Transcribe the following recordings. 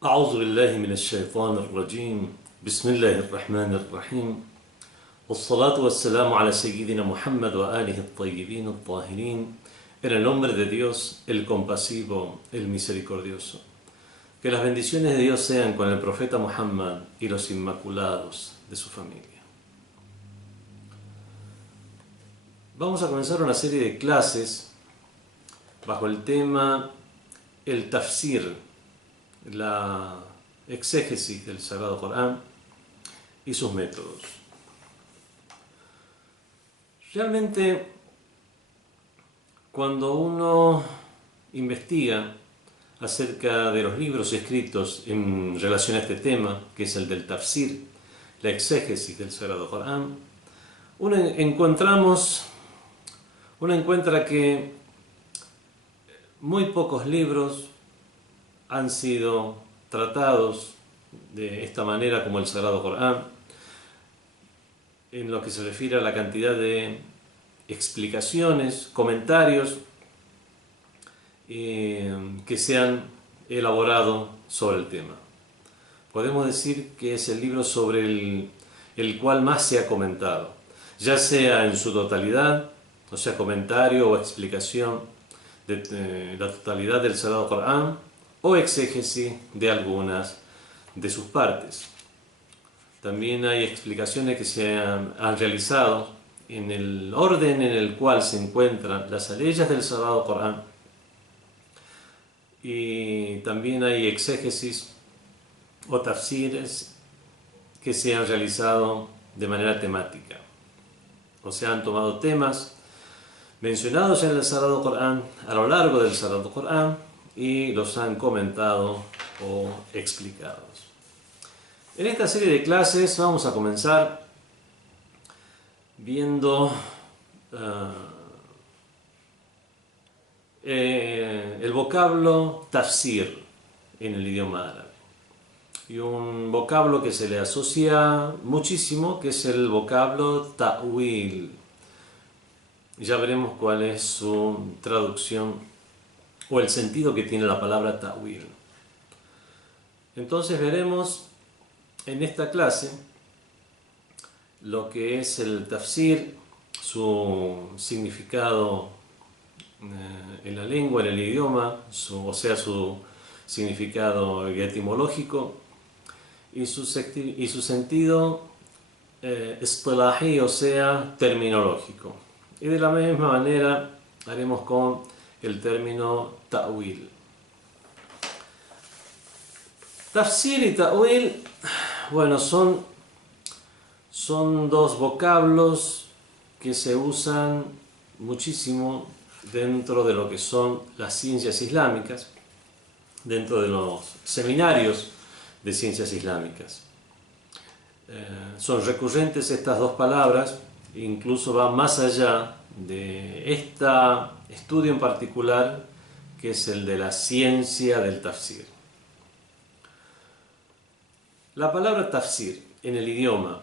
أعوذ بالله من الشيطان الرجيم بسم الله الرحمن الرحيم والصلاة والسلام على سيدنا Muhammad وآله الطيبين الطاهرين en el nombre de Dios, el compasivo, el misericordioso. Que las bendiciones de Dios sean con el profeta Muhammad y los inmaculados de su familia. Vamos a comenzar una serie de clases bajo el tema el tafsir, la exégesis del Sagrado Corán y sus métodos. Realmente, cuando uno investiga acerca de los libros escritos en relación a este tema, que es el del tafsir, la exégesis del Sagrado Corán, uno encuentra que muy pocos libros han sido tratados de esta manera como el Sagrado Corán, en lo que se refiere a la cantidad de explicaciones, comentarios que se han elaborado sobre el tema. Podemos decir que es el libro sobre el cual más se ha comentado, ya sea en su totalidad, o sea, comentario o explicación de la totalidad del Sagrado Corán, o exégesis de algunas de sus partes. También hay explicaciones que se han realizado en el orden en el cual se encuentran las leyes del Sagrado Corán, y también hay exégesis o tafsires que se han realizado de manera temática, o sea, han tomado temas mencionados en el Sagrado Corán a lo largo del Sagrado Corán y los han comentado o explicado. En esta serie de clases vamos a comenzar viendo el vocablo tafsir en el idioma árabe, y un vocablo que se le asocia muchísimo, que es el vocablo ta'wil. Ya veremos cuál es su traducción o el sentido que tiene la palabra ta'wil. Entonces veremos en esta clase lo que es el tafsir, su significado en la lengua, en el idioma, o sea, su significado etimológico y su sentido istilahi, o sea, terminológico. Y de la misma manera haremos con el término ta'wil. Tafsir y ta'wil, bueno, son dos vocablos que se usan muchísimo dentro de lo que son las ciencias islámicas, dentro de los seminarios de ciencias islámicas. Son recurrentes estas dos palabras, incluso van más allá de este estudio en particular, que es el de la ciencia del tafsir. La palabra tafsir en el idioma,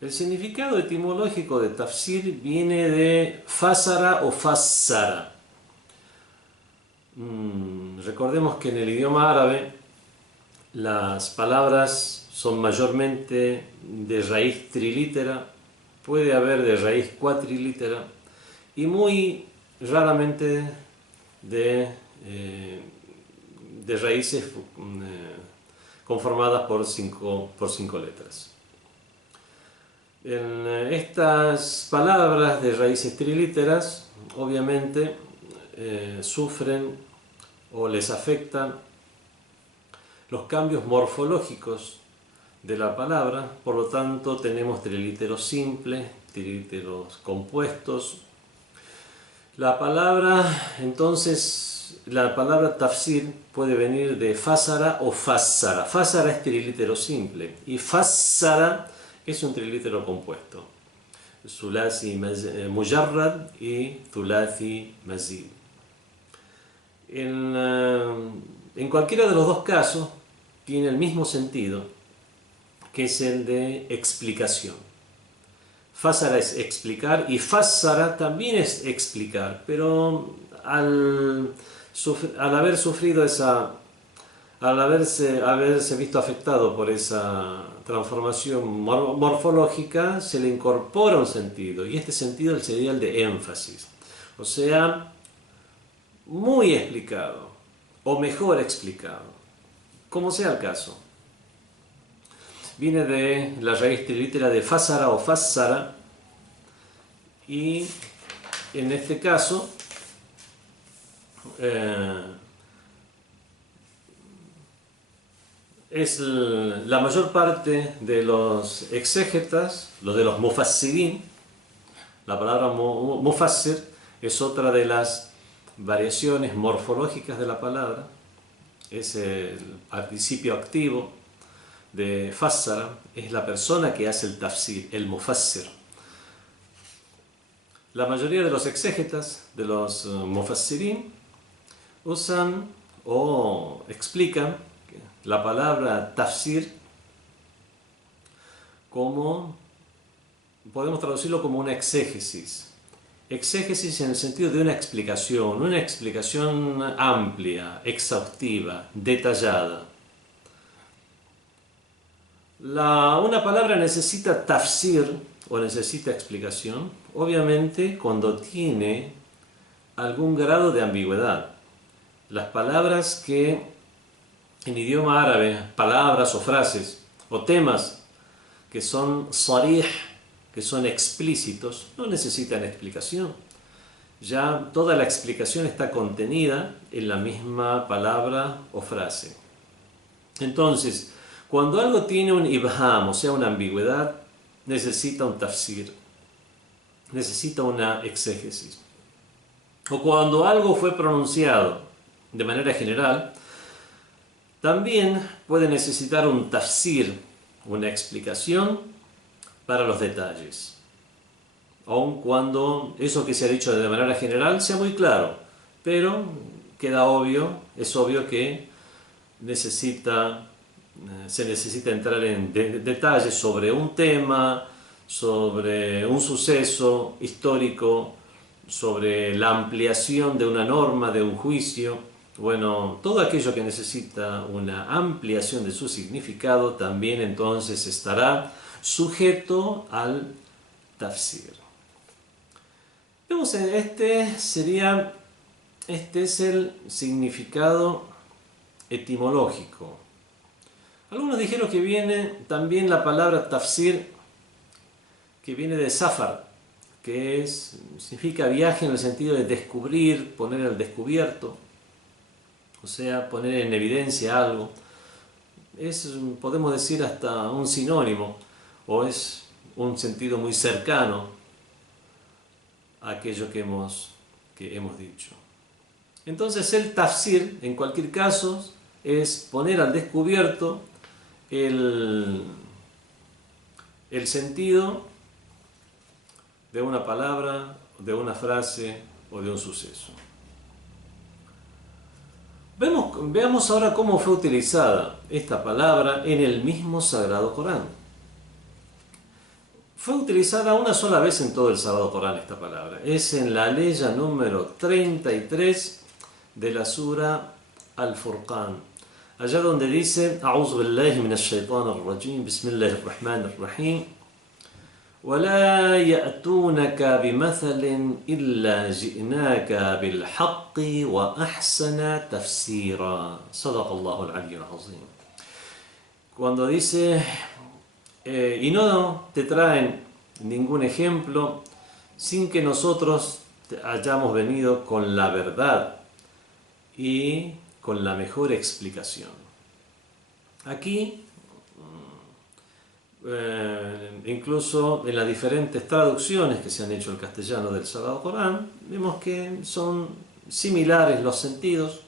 el significado etimológico de tafsir viene de fasara o fassara. Recordemos que en el idioma árabe las palabras son mayormente de raíz trilítera, puede haber de raíz cuatrilítera y muy raramente de raíces conformadas por cinco letras. En estas palabras de raíces trilíteras, obviamente, sufren o les afectan los cambios morfológicos de la palabra. Por lo tanto, tenemos trilíteros simples, trilíteros compuestos. La palabra tafsir puede venir de fasara o fassara. Fasara es trilítero simple y fassara es un trilítero compuesto, thulathi mujarrad y thulathi mazid. En cualquiera de los dos casos tiene el mismo sentido, que es el de explicación. Fasara es explicar y fassara también es explicar, pero al haber sufrido esa al haberse visto afectado por esa transformación morfológica, se le incorpora un sentido, y este sentido sería el de énfasis, o sea, muy explicado, o mejor explicado, como sea el caso. Viene de la raíz trilítera de fasara o fassara, y en este caso es la mayor parte de los exégetas, los de los mufassirin. La palabra mufassir es otra de las variaciones morfológicas de la palabra, es el participio activo de fassara, es la persona que hace el tafsir, el mufassir. La mayoría de los exégetas, de los mufassirin, usan o explican la palabra tafsir como, podemos traducirlo como una exégesis. Exégesis en el sentido de una explicación amplia, exhaustiva, detallada. Una palabra necesita tafsir o necesita explicación, obviamente, cuando tiene algún grado de ambigüedad. Las palabras que en idioma árabe, palabras o frases o temas que son sarih, que son explícitos, no necesitan explicación. Ya toda la explicación está contenida en la misma palabra o frase. Entonces, cuando algo tiene un ibham, o sea, una ambigüedad, necesita un tafsir, necesita una exégesis. O cuando algo fue pronunciado de manera general, también puede necesitar un tafsir, una explicación para los detalles. Aun cuando eso que se ha dicho de manera general sea muy claro, pero queda obvio, es obvio que se necesita entrar en detalles sobre un tema, sobre un suceso histórico, sobre la ampliación de una norma, de un juicio. Bueno, todo aquello que necesita una ampliación de su significado también entonces estará sujeto al tafsir. Vemos, este es el significado etimológico. Algunos dijeron que viene también la palabra tafsir, que viene de safar, que significa viaje en el sentido de descubrir, poner al descubierto, o sea, poner en evidencia algo. Podemos decir, hasta un sinónimo, o es un sentido muy cercano a aquello que hemos dicho. Entonces el tafsir, en cualquier caso, es poner al descubierto el sentido de una palabra, de una frase o de un suceso. Veamos ahora cómo fue utilizada esta palabra en el mismo Sagrado Corán. Fue utilizada una sola vez en todo el Sagrado Corán esta palabra. Es en la aleya número 33 de la sura Al-Furqan. Allá donde dice: A'udhu billahi minash shaitanir rajim, bismillahir rahmanir rahim. ولا يأتونك بمثل إلا جئناك بالحق وأحسن تفسيرا صدق الله العلي العظيم. Cuando dice y no te traen ningún ejemplo sin que nosotros hayamos venido con la verdad y con la mejor explicación. Aquí incluso en las diferentes traducciones que se han hecho al castellano del Sagrado Corán, vemos que son similares los sentidos,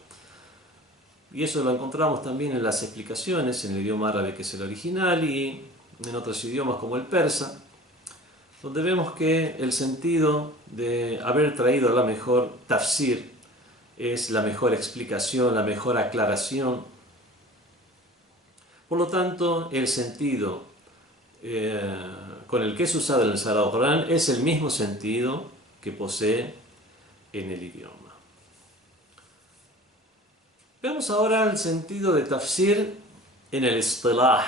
y eso lo encontramos también en las explicaciones en el idioma árabe, que es el original, y en otros idiomas como el persa, donde vemos que el sentido de haber traído la mejor tafsir es la mejor explicación, la mejor aclaración. Por lo tanto, el sentido con el que es usado en el Sagrado Corán es el mismo sentido que posee en el idioma. Veamos ahora el sentido de tafsir en el istilah,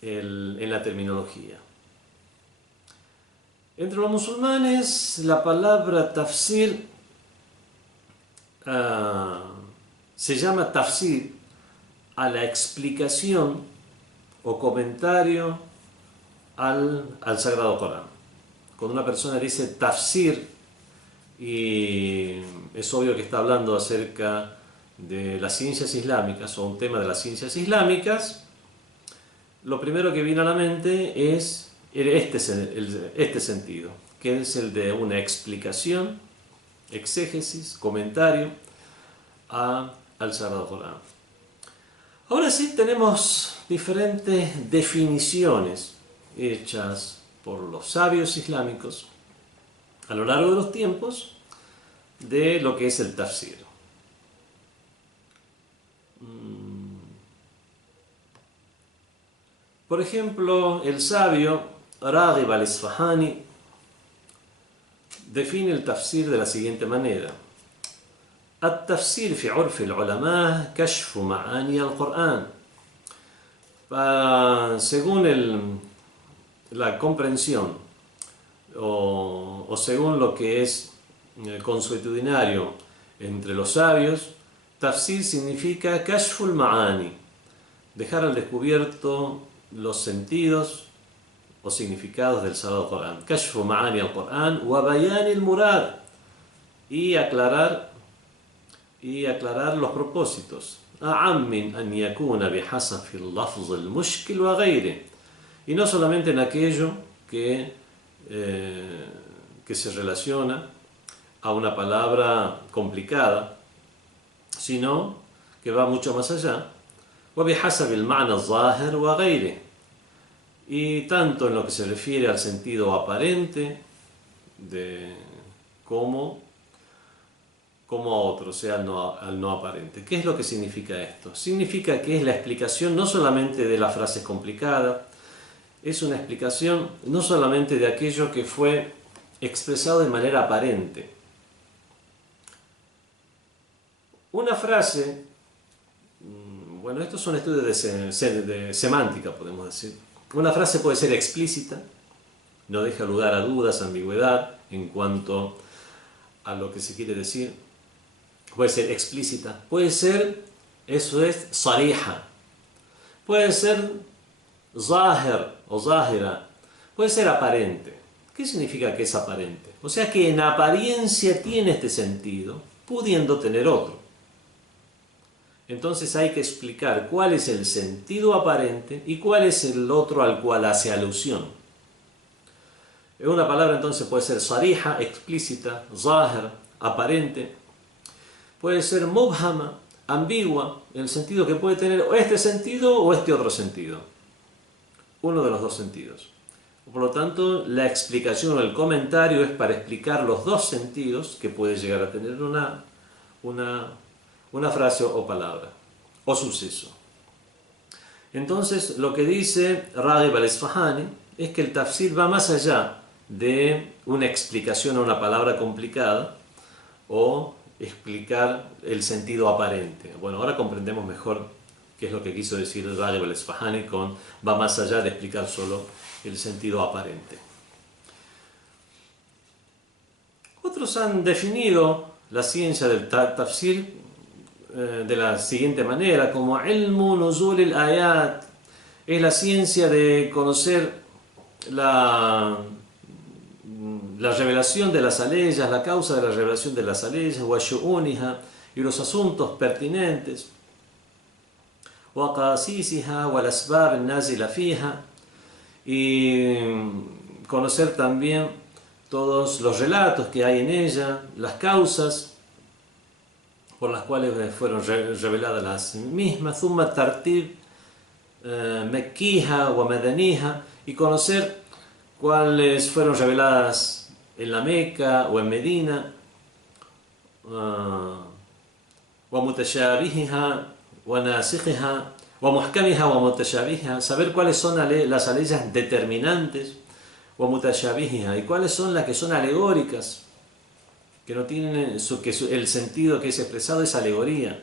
en la terminología. Entre los musulmanes, la palabra tafsir se llama tafsir a la explicación o comentario al Sagrado Corán. Cuando una persona dice tafsir, y es obvio que está hablando acerca de las ciencias islámicas o un tema de las ciencias islámicas, lo primero que viene a la mente es este sentido, que es el de una explicación, exégesis, comentario al Sagrado Corán. Ahora sí tenemos diferentes definiciones hechas por los sabios islámicos a lo largo de los tiempos de lo que es el tafsir. Por ejemplo, el sabio Raghib al-Isfahani define el tafsir de la siguiente manera: التفسير في عرف العلماء كشف معاني القرآن. Según la comprensión o según lo que es consuetudinario entre los sabios, tafsir significa kashful ma'ani, dejar al descubierto los sentidos o significados del Sagrado Corán. Kashfu ma'ani al-Corán wa bayan al-murad, y aclarar los propósitos. أعم من أن يكون بحسب اللفظ المشكل وغيره, y no solamente en aquello que se relaciona a una palabra complicada, sino que va mucho más allá. وبحسب المعنى الظاهر وغيره, y tanto en lo que se refiere al sentido aparente como a otro, o sea, al no aparente. ¿Qué es lo que significa esto? Significa que es la explicación no solamente de las frases complicadas, es una explicación no solamente de aquello que fue expresado de manera aparente. Una frase, bueno, estos son estudios de semántica, podemos decir. Una frase puede ser explícita, no deja lugar a dudas, ambigüedad en cuanto a lo que se quiere decir. Puede ser explícita, puede ser, eso es sarija, puede ser zahir o zahira, puede ser aparente. ¿Qué significa que es aparente? O sea que en apariencia tiene este sentido, pudiendo tener otro. Entonces hay que explicar cuál es el sentido aparente y cuál es el otro al cual hace alusión. Una palabra entonces puede ser sarija, explícita, zahir, aparente. Puede ser mubhama, ambigua, en el sentido que puede tener o este sentido o este otro sentido. Uno de los dos sentidos. Por lo tanto, la explicación o el comentario es para explicar los dos sentidos que puede llegar a tener una frase o palabra o suceso. Entonces, lo que dice Raghib al-Isfahani es que el tafsir va más allá de una explicación a una palabra complicada o explicar el sentido aparente. Bueno, ahora comprendemos mejor qué es lo que quiso decir Raghib al-Isfahani con va más allá de explicar solo el sentido aparente. Otros han definido la ciencia del tafsir de la siguiente manera, como ilmu nuzul al-ayat, es la ciencia de conocer la revelación de las aleyas, la causa de la revelación de las aleyas, wa shu'uniha, y los asuntos pertinentes, wa qasisiha wal asbab an-nazila fiha, y conocer también todos los relatos que hay en ella, las causas por las cuales fueron reveladas las mismas, thumma tartib mekkiha wa madaniha, y conocer cuáles fueron reveladas en la Meca o en Medina, wa mutashabihiha wa nasikhiha wa muhkamiha wa mutashabihiha, saber cuáles son las aleyas determinantes, wa mutashabihiha, y cuáles son las que son alegóricas, que no tienen el sentido que es expresado es alegoría,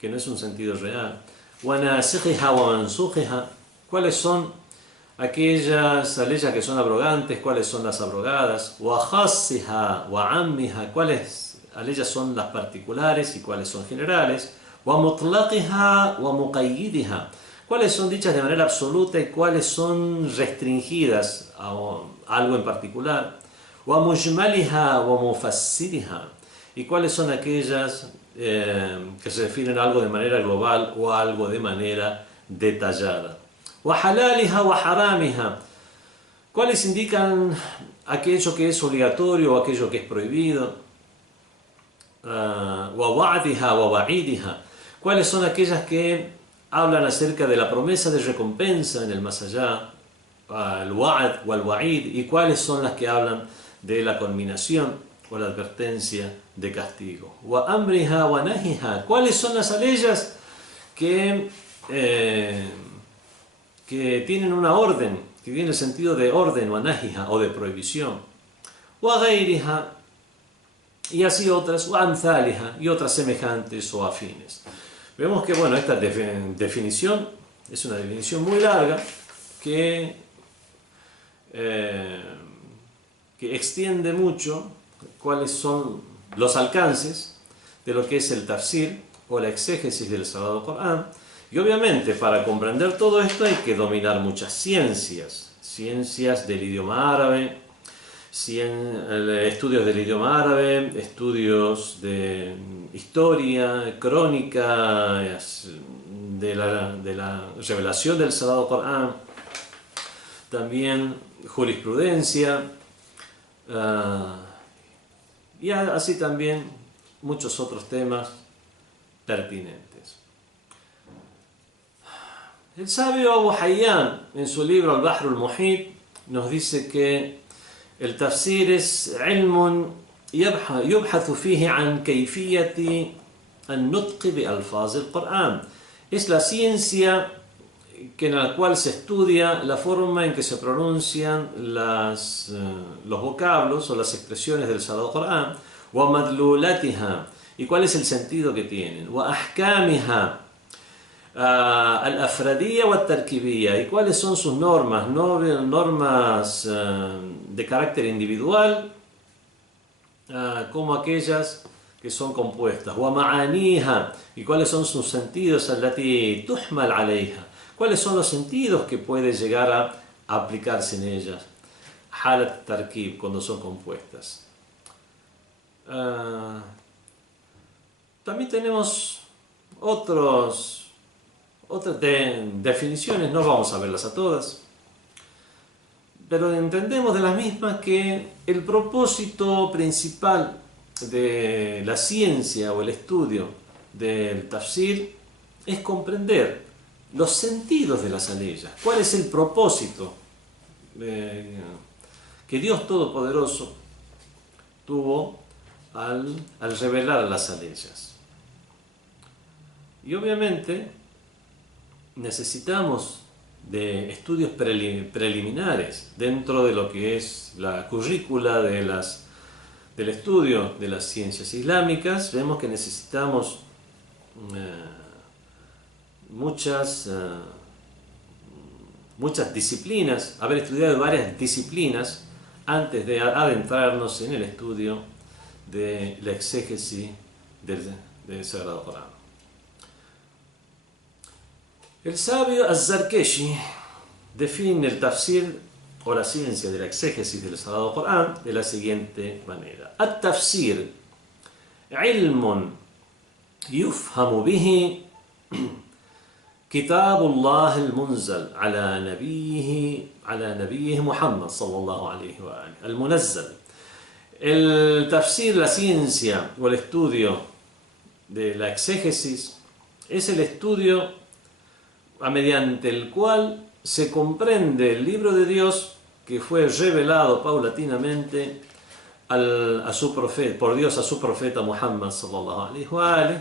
que no es un sentido real. وَنَاسِخِهَا وَمَنْسُخِهَا. ¿Cuáles son aquellas leyes que son abrogantes? ¿Cuáles son las abrogadas? وَخَاصِهَا وَعَمِّهَا. ¿Cuáles leyes son las particulares y cuáles son generales? وَمُطْلَقِهَا وَمُقَيِّدِهَا. ¿Cuáles son dichas de manera absoluta y cuáles son restringidas a algo en particular? وَمُجْمَلِهَا وَمُفَسِّرِهَا. ¿Y cuáles son aquellas que se refieren a algo de manera global o a algo de manera detallada? وَحَلَالِهَا وَحَرَامِهَا. ¿Cuáles indican aquello que es obligatorio o aquello que es prohibido? وَوَعْدِهَا وَوَعِيدِهَا. ¿Cuáles son aquellas que hablan acerca de la promesa de recompensa en el más allá? El wa'd o el wa'id. ¿Y cuáles son las que hablan de la culminación o la advertencia de castigo? وَأَمْرِهَا وَنَهِهَا. ¿Cuáles son las leyes que tienen una orden, que tiene el sentido de orden وَنَهِهَا o de prohibición? وَغَيْرِهَا. Y así otras, وَأَمْثَالِهَا, y otras semejantes o afines. Vemos que bueno, esta definición es una definición muy larga que extiende mucho cuáles son los alcances de lo que es el tafsir o la exégesis del Sagrado Corán. Y obviamente para comprender todo esto hay que dominar muchas ciencias del idioma árabe, estudios del idioma árabe, estudios de historia, crónica, de la revelación del Sagrado Corán, también jurisprudencia, y así también muchos otros temas pertinentes. El sabio Abu Hayyan, en su libro Al-Bahr al-Muhit, nos dice que el tafsir es علم يبحث فيه عن كيفية النطق بألفاظ القرآن. Es la ciencia en la cual se estudia la forma en que se pronuncian los vocablos o las expresiones del Sagrado Corán. ومدلولاتها. ¿Y cuál es el sentido que tienen? وأحكامها al-afradiyya wa al-tarkibiyya. ¿Y cuáles son sus normas? Normas de carácter individual, como aquellas que son compuestas. Wa ma'aniha. ¿Y cuáles son sus sentidos? Allati tuhmal alayha. ¿Cuáles son los sentidos que puede llegar a aplicarse en ellas? Halat tarkib, cuando son compuestas. También tenemos otras definiciones, no vamos a verlas a todas, pero entendemos de las mismas que el propósito principal de la ciencia o el estudio del tafsir es comprender los sentidos de las aleyas. ¿Cuál es el propósito que Dios Todopoderoso tuvo al revelar las aleyas? Y obviamente necesitamos de estudios preliminares dentro de lo que es la currícula del estudio de las ciencias islámicas. Vemos que necesitamos muchas disciplinas, haber estudiado varias disciplinas antes de adentrarnos en el estudio de la exégesis del Sagrado Corán. El sabio Az-Zarkeshi define el tafsir o la ciencia de la exégesis del Sagrado Corán de la siguiente manera: At-tafsir ilmun yufhamu bihi kitabullah al-munzal ala nabiyhi Muhammad sallallahu alayhi wa alihi al-munazzal. El tafsir, la ciencia o el estudio de la exégesis es el estudio mediante el cual se comprende el libro de Dios que fue revelado paulatinamente por Dios a su profeta Muhammad sallallahu alaihi wa alihi,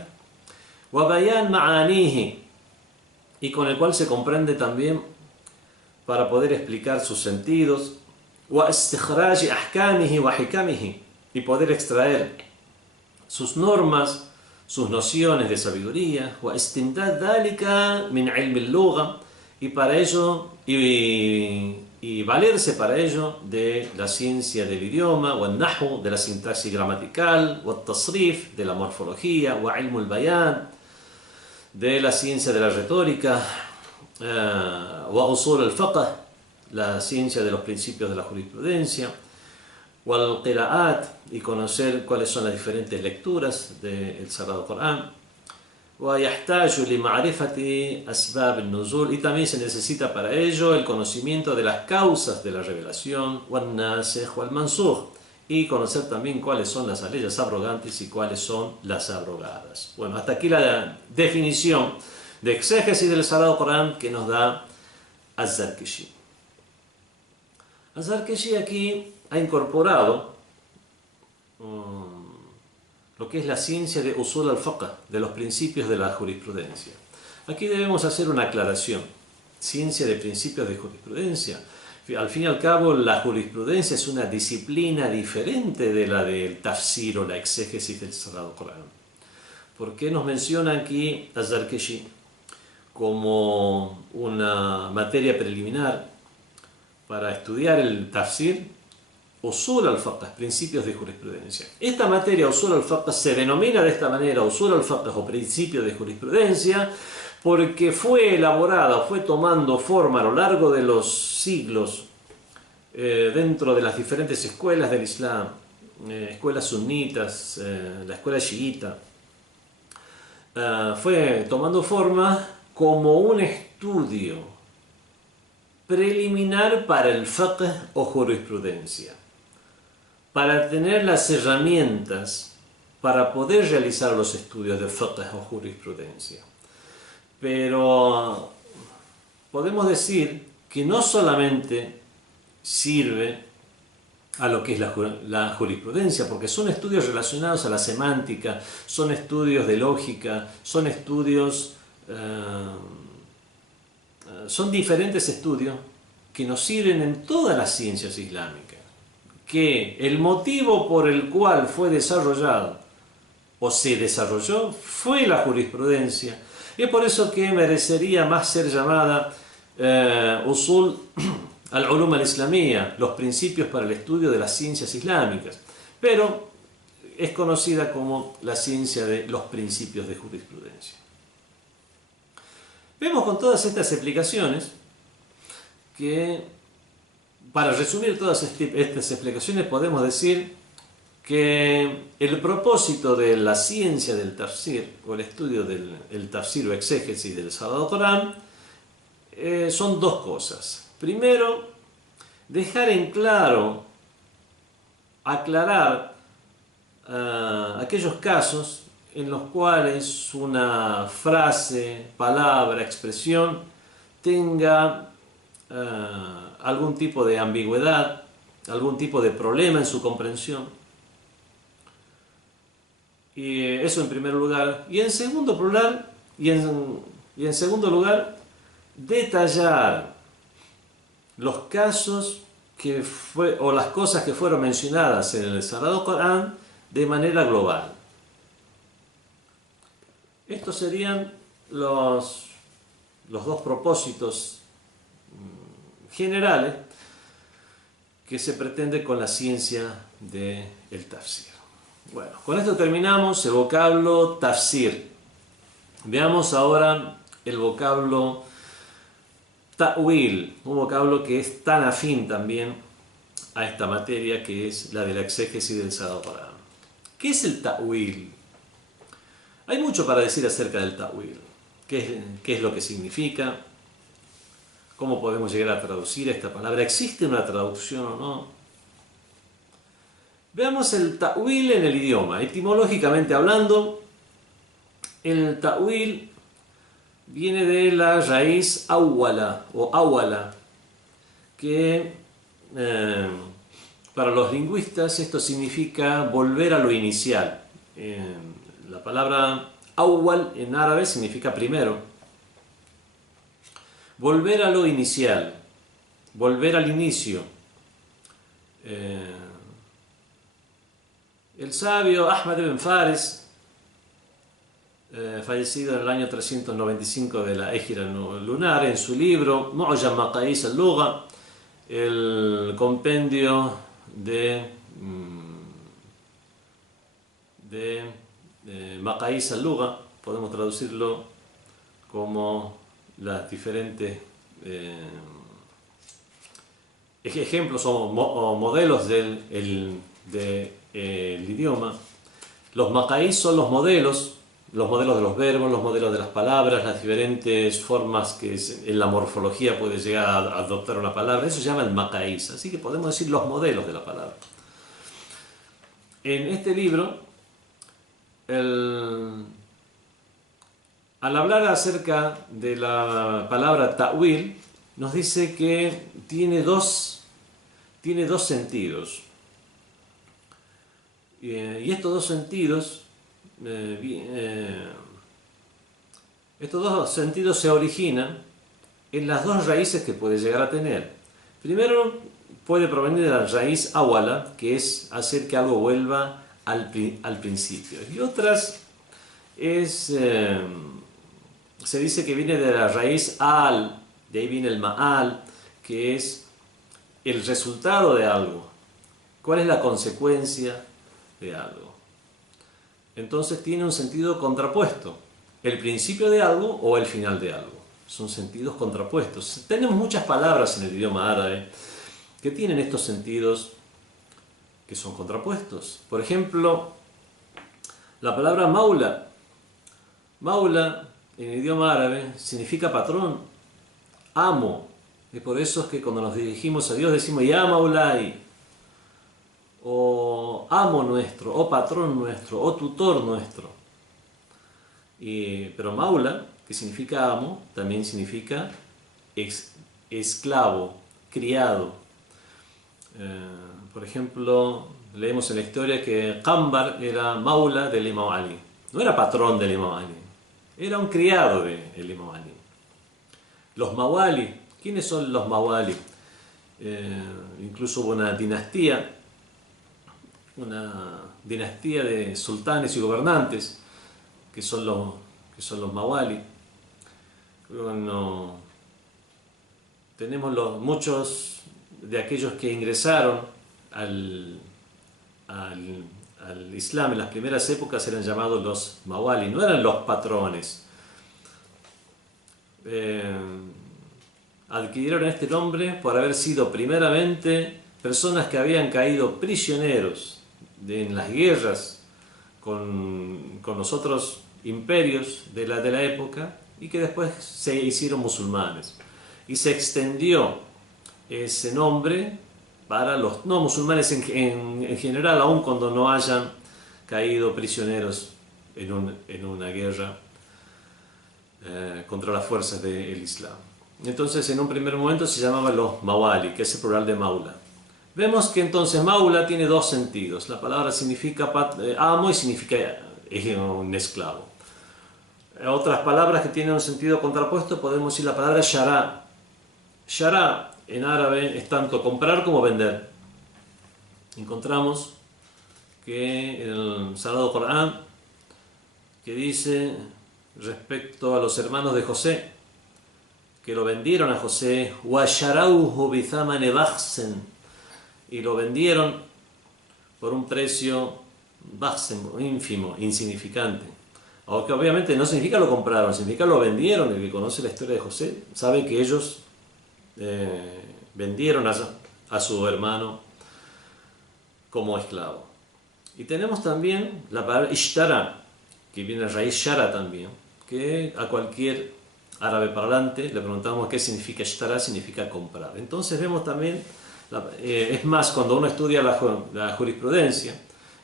wa bayan ma'anihi, y con el cual se comprende también para poder explicar sus sentidos, wa istikhraj ahkamihi wa hikamihi, y poder extraer sus normas, sus nociones de sabiduría, واستمداد ذلك من علم اللغة, y para ello y valerse para ello de la ciencia del idioma, والنحو, de la sintaxis gramatical, والتصريف, de la morfología, وعلم البيان, de la ciencia de la retórica, وأصول الفقه, la ciencia de los principios de la jurisprudencia, والقراءات, y conocer cuáles son las diferentes lecturas del Sagrado Corán, ويحتاج لمعرفة أسباب النزول, y también se necesita para ello el conocimiento de las causas de la revelación, والناسخ والمنسوخ, y conocer también cuáles son las leyes abrogantes y cuáles son las abrogadas. Bueno, hasta aquí la definición de exégesis del Sagrado Corán que nos da Az-Zarkashi. Az-Zarkashi aquí ha incorporado lo que es la ciencia de usul al-fiqh, de los principios de la jurisprudencia. Aquí debemos hacer una aclaración. Ciencia de principios de jurisprudencia. Al fin y al cabo, la jurisprudencia es una disciplina diferente de la del tafsir o la exégesis del Sagrado Corán. ¿Por qué nos menciona aquí Az-Zarkashi como una materia preliminar para estudiar el tafsir? Usul al-fiqh, principios de jurisprudencia. Esta materia, usul al-fiqh, se denomina de esta manera usul al-fiqh o principios de jurisprudencia porque fue elaborada, fue tomando forma a lo largo de los siglos dentro de las diferentes escuelas del Islam, escuelas sunitas, la escuela chiita, fue tomando forma como un estudio preliminar para el fiqh o jurisprudencia, para tener las herramientas para poder realizar los estudios de fiqh o jurisprudencia. Pero podemos decir que no solamente sirve a lo que es la jurisprudencia, porque son estudios relacionados a la semántica, son estudios de lógica, son estudios, son diferentes estudios que nos sirven en todas las ciencias islámicas, que el motivo por el cual fue desarrollado o se desarrolló fue la jurisprudencia. Y es por eso que merecería más ser llamada usul al-ulum al-islamiyya, los principios para el estudio de las ciencias islámicas, pero es conocida como la ciencia de los principios de jurisprudencia. Vemos con todas estas explicaciones que, para resumir todas estas explicaciones, podemos decir que el propósito de la ciencia del tafsir o el estudio del tafsir o exégesis del Sagrado Corán son dos cosas. Primero, dejar en claro, aclarar aquellos casos en los cuales una frase, palabra, expresión tenga algún tipo de ambigüedad, algún tipo de problema en su comprensión. Y eso en primer lugar. Y en segundo lugar, detallar los casos o las cosas que fueron mencionadas en el Sagrado Corán de manera global. Estos serían los dos propósitos generales que se pretende con la ciencia del tafsir. Bueno, con esto terminamos el vocablo tafsir. Veamos ahora el vocablo ta'wil, un vocablo que es tan afín también a esta materia que es la de la exégesis del Sagrado Corán. ¿Qué es el ta'wil? Hay mucho para decir acerca del ta'wil. ¿Qué es lo que significa? ¿Cómo podemos llegar a traducir esta palabra? ¿Existe una traducción o no? Veamos el ta'wil en el idioma. Etimológicamente hablando, el ta'wil viene de la raíz awwala o awala, que para los lingüistas esto significa volver a lo inicial. La palabra awwal en árabe significa primero. Volver a lo inicial, volver al inicio. El sabio Ahmad ibn Faris, fallecido en el año 395 de la Égira lunar, en su libro Mu'jam Maqayis al-Lugha, el compendio de Maqayis al-Lugha, podemos traducirlo como las diferentes ejemplos o modelos del idioma. Los Maqayis son los modelos de los verbos, los modelos de las palabras, las diferentes formas que en la morfología puede llegar a adoptar una palabra. Eso se llama el Maqayis, así que podemos decir los modelos de la palabra. En este libro, al hablar acerca de la palabra ta'wil, nos dice que tiene dos sentidos. Y estos dos sentidos se originan en las dos raíces que puede llegar a tener. Primero, puede provenir de la raíz awala, que es hacer que algo vuelva al principio. Y otras se dice que viene de la raíz al, de ahí viene el ma'al, que es el resultado de algo. ¿Cuál es la consecuencia de algo? Entonces tiene un sentido contrapuesto. El principio de algo o el final de algo. Son sentidos contrapuestos. Tenemos muchas palabras en el idioma árabe que tienen estos sentidos que son contrapuestos. Por ejemplo, la palabra maula. Maula en el idioma árabe significa patrón, amo. Y por eso es que cuando nos dirigimos a Dios decimos ya maulai, o amo nuestro, o patrón nuestro, o tutor nuestro. Pero maula, que significa amo, también significa esclavo, criado. Por ejemplo, leemos en la historia que Qambar era maula del Imam Ali. No era patrón del Imam Ali, era un criado del Imam Ali. Los mawali, ¿quiénes son los mawali? Incluso hubo una dinastía de sultanes y gobernantes que son los mawali. Bueno, tenemos muchos de aquellos que ingresaron al Islam en las primeras épocas eran llamados los mawali, no eran los patrones. Adquirieron este nombre por haber sido primeramente personas que habían caído prisioneros en las guerras con los otros imperios de la época y que después se hicieron musulmanes. Y se extendió ese nombre para los no musulmanes en general, aun cuando no hayan caído prisioneros en una guerra contra las fuerzas del Islam. Entonces, en un primer momento se llamaban los mawali, que es el plural de maula. Vemos que entonces maula tiene dos sentidos. La palabra significa amo y significa un esclavo. Otras palabras que tienen un sentido contrapuesto podemos decir la palabra shara. Shara en árabe es tanto comprar como vender. Encontramos que en el Sagrado Corán que dice respecto a los hermanos de José que lo vendieron a José وَشَرَوْهُ بِثَمَنِ بَخْسٍ y lo vendieron por un precio ínfimo, insignificante. Aunque obviamente no significa lo compraron, significa lo vendieron. El que conoce la historia de José sabe que ellos vendieron a su hermano como esclavo. Y tenemos también la palabra ishtara, que viene de raíz shara también, que a cualquier árabe parlante le preguntamos qué significa ishtara, significa comprar. Entonces vemos también, es más, cuando uno estudia la jurisprudencia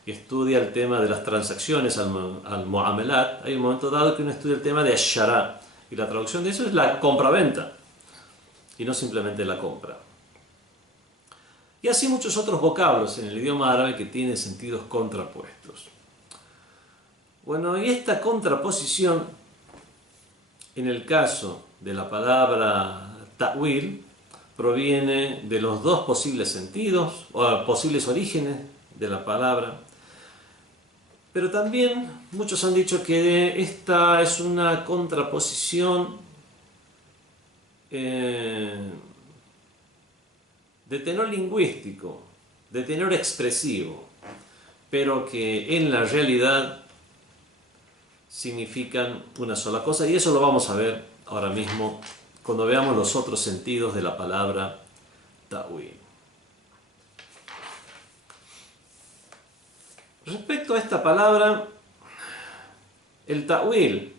y estudia el tema de las transacciones al mu'amalat, hay un momento dado que uno estudia el tema de ashara, y la traducción de eso es la compra-venta y no simplemente la compra. Y así muchos otros vocablos en el idioma árabe que tienen sentidos contrapuestos. Bueno, y esta contraposición, en el caso de la palabra ta'wil, proviene de los dos posibles sentidos, o posibles orígenes de la palabra. Pero también muchos han dicho que esta es una contraposición de tenor lingüístico, de tenor expresivo, pero que en la realidad significan una sola cosa, y eso lo vamos a ver ahora mismo cuando veamos los otros sentidos de la palabra ta'wil. Respecto a esta palabra, el ta'wil,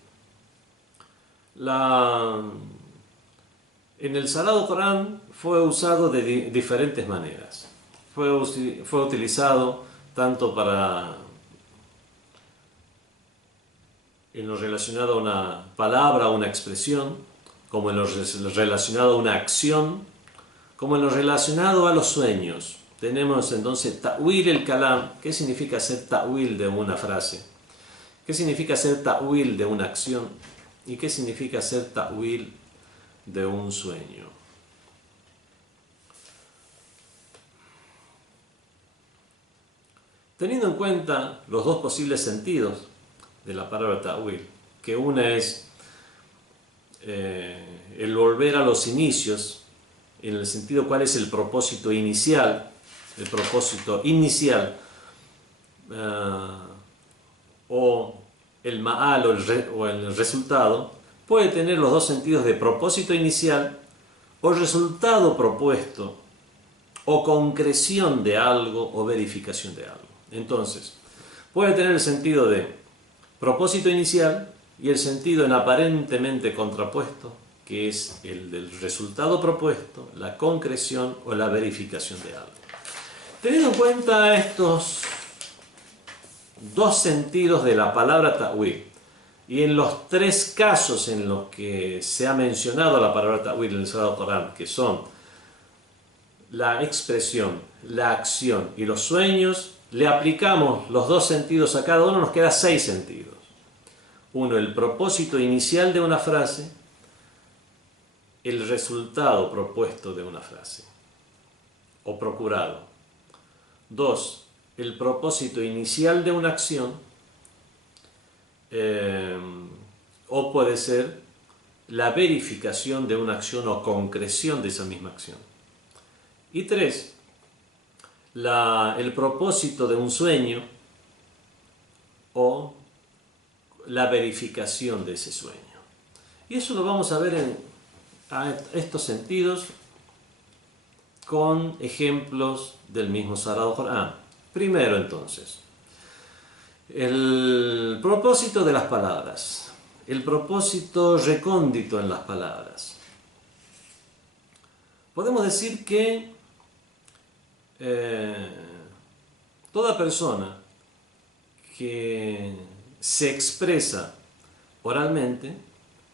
en el Sagrado Corán fue usado de diferentes maneras. Fue utilizado tanto en lo relacionado a una palabra, a una expresión, como en lo relacionado a una acción, como en lo relacionado a los sueños. Tenemos entonces ta'wil el kalam. ¿Qué significa hacer ta'wil de una frase? ¿Qué significa hacer ta'wil de una acción? ¿Y qué significa hacer ta'wil de un sueño? Teniendo en cuenta los dos posibles sentidos de la palabra ta'wil, que una es el volver a los inicios, en el sentido cuál es el propósito inicial, o el ma'al o el resultado, puede tener los dos sentidos de propósito inicial o resultado propuesto, o concreción de algo o verificación de algo. Entonces, puede tener el sentido de propósito inicial y el sentido en aparentemente contrapuesto, que es el del resultado propuesto, la concreción o la verificación de algo. Teniendo en cuenta estos dos sentidos de la palabra ta'wil, y en los tres casos en los que se ha mencionado la palabra ta'wil en el Sagrado Corán, que son la expresión, la acción y los sueños, le aplicamos los dos sentidos a cada uno, nos queda 6 sentidos. Uno, el propósito inicial de una frase, el resultado propuesto de una frase o procurado. 2, el propósito inicial de una acción, o puede ser la verificación de una acción o concreción de esa misma acción. Y 3, el propósito de un sueño o la verificación de ese sueño. Y eso lo vamos a ver en estos sentidos con ejemplos del mismo Sagrado Corán. Primero, entonces, el propósito de las palabras, el propósito recóndito en las palabras. Podemos decir que toda persona que se expresa oralmente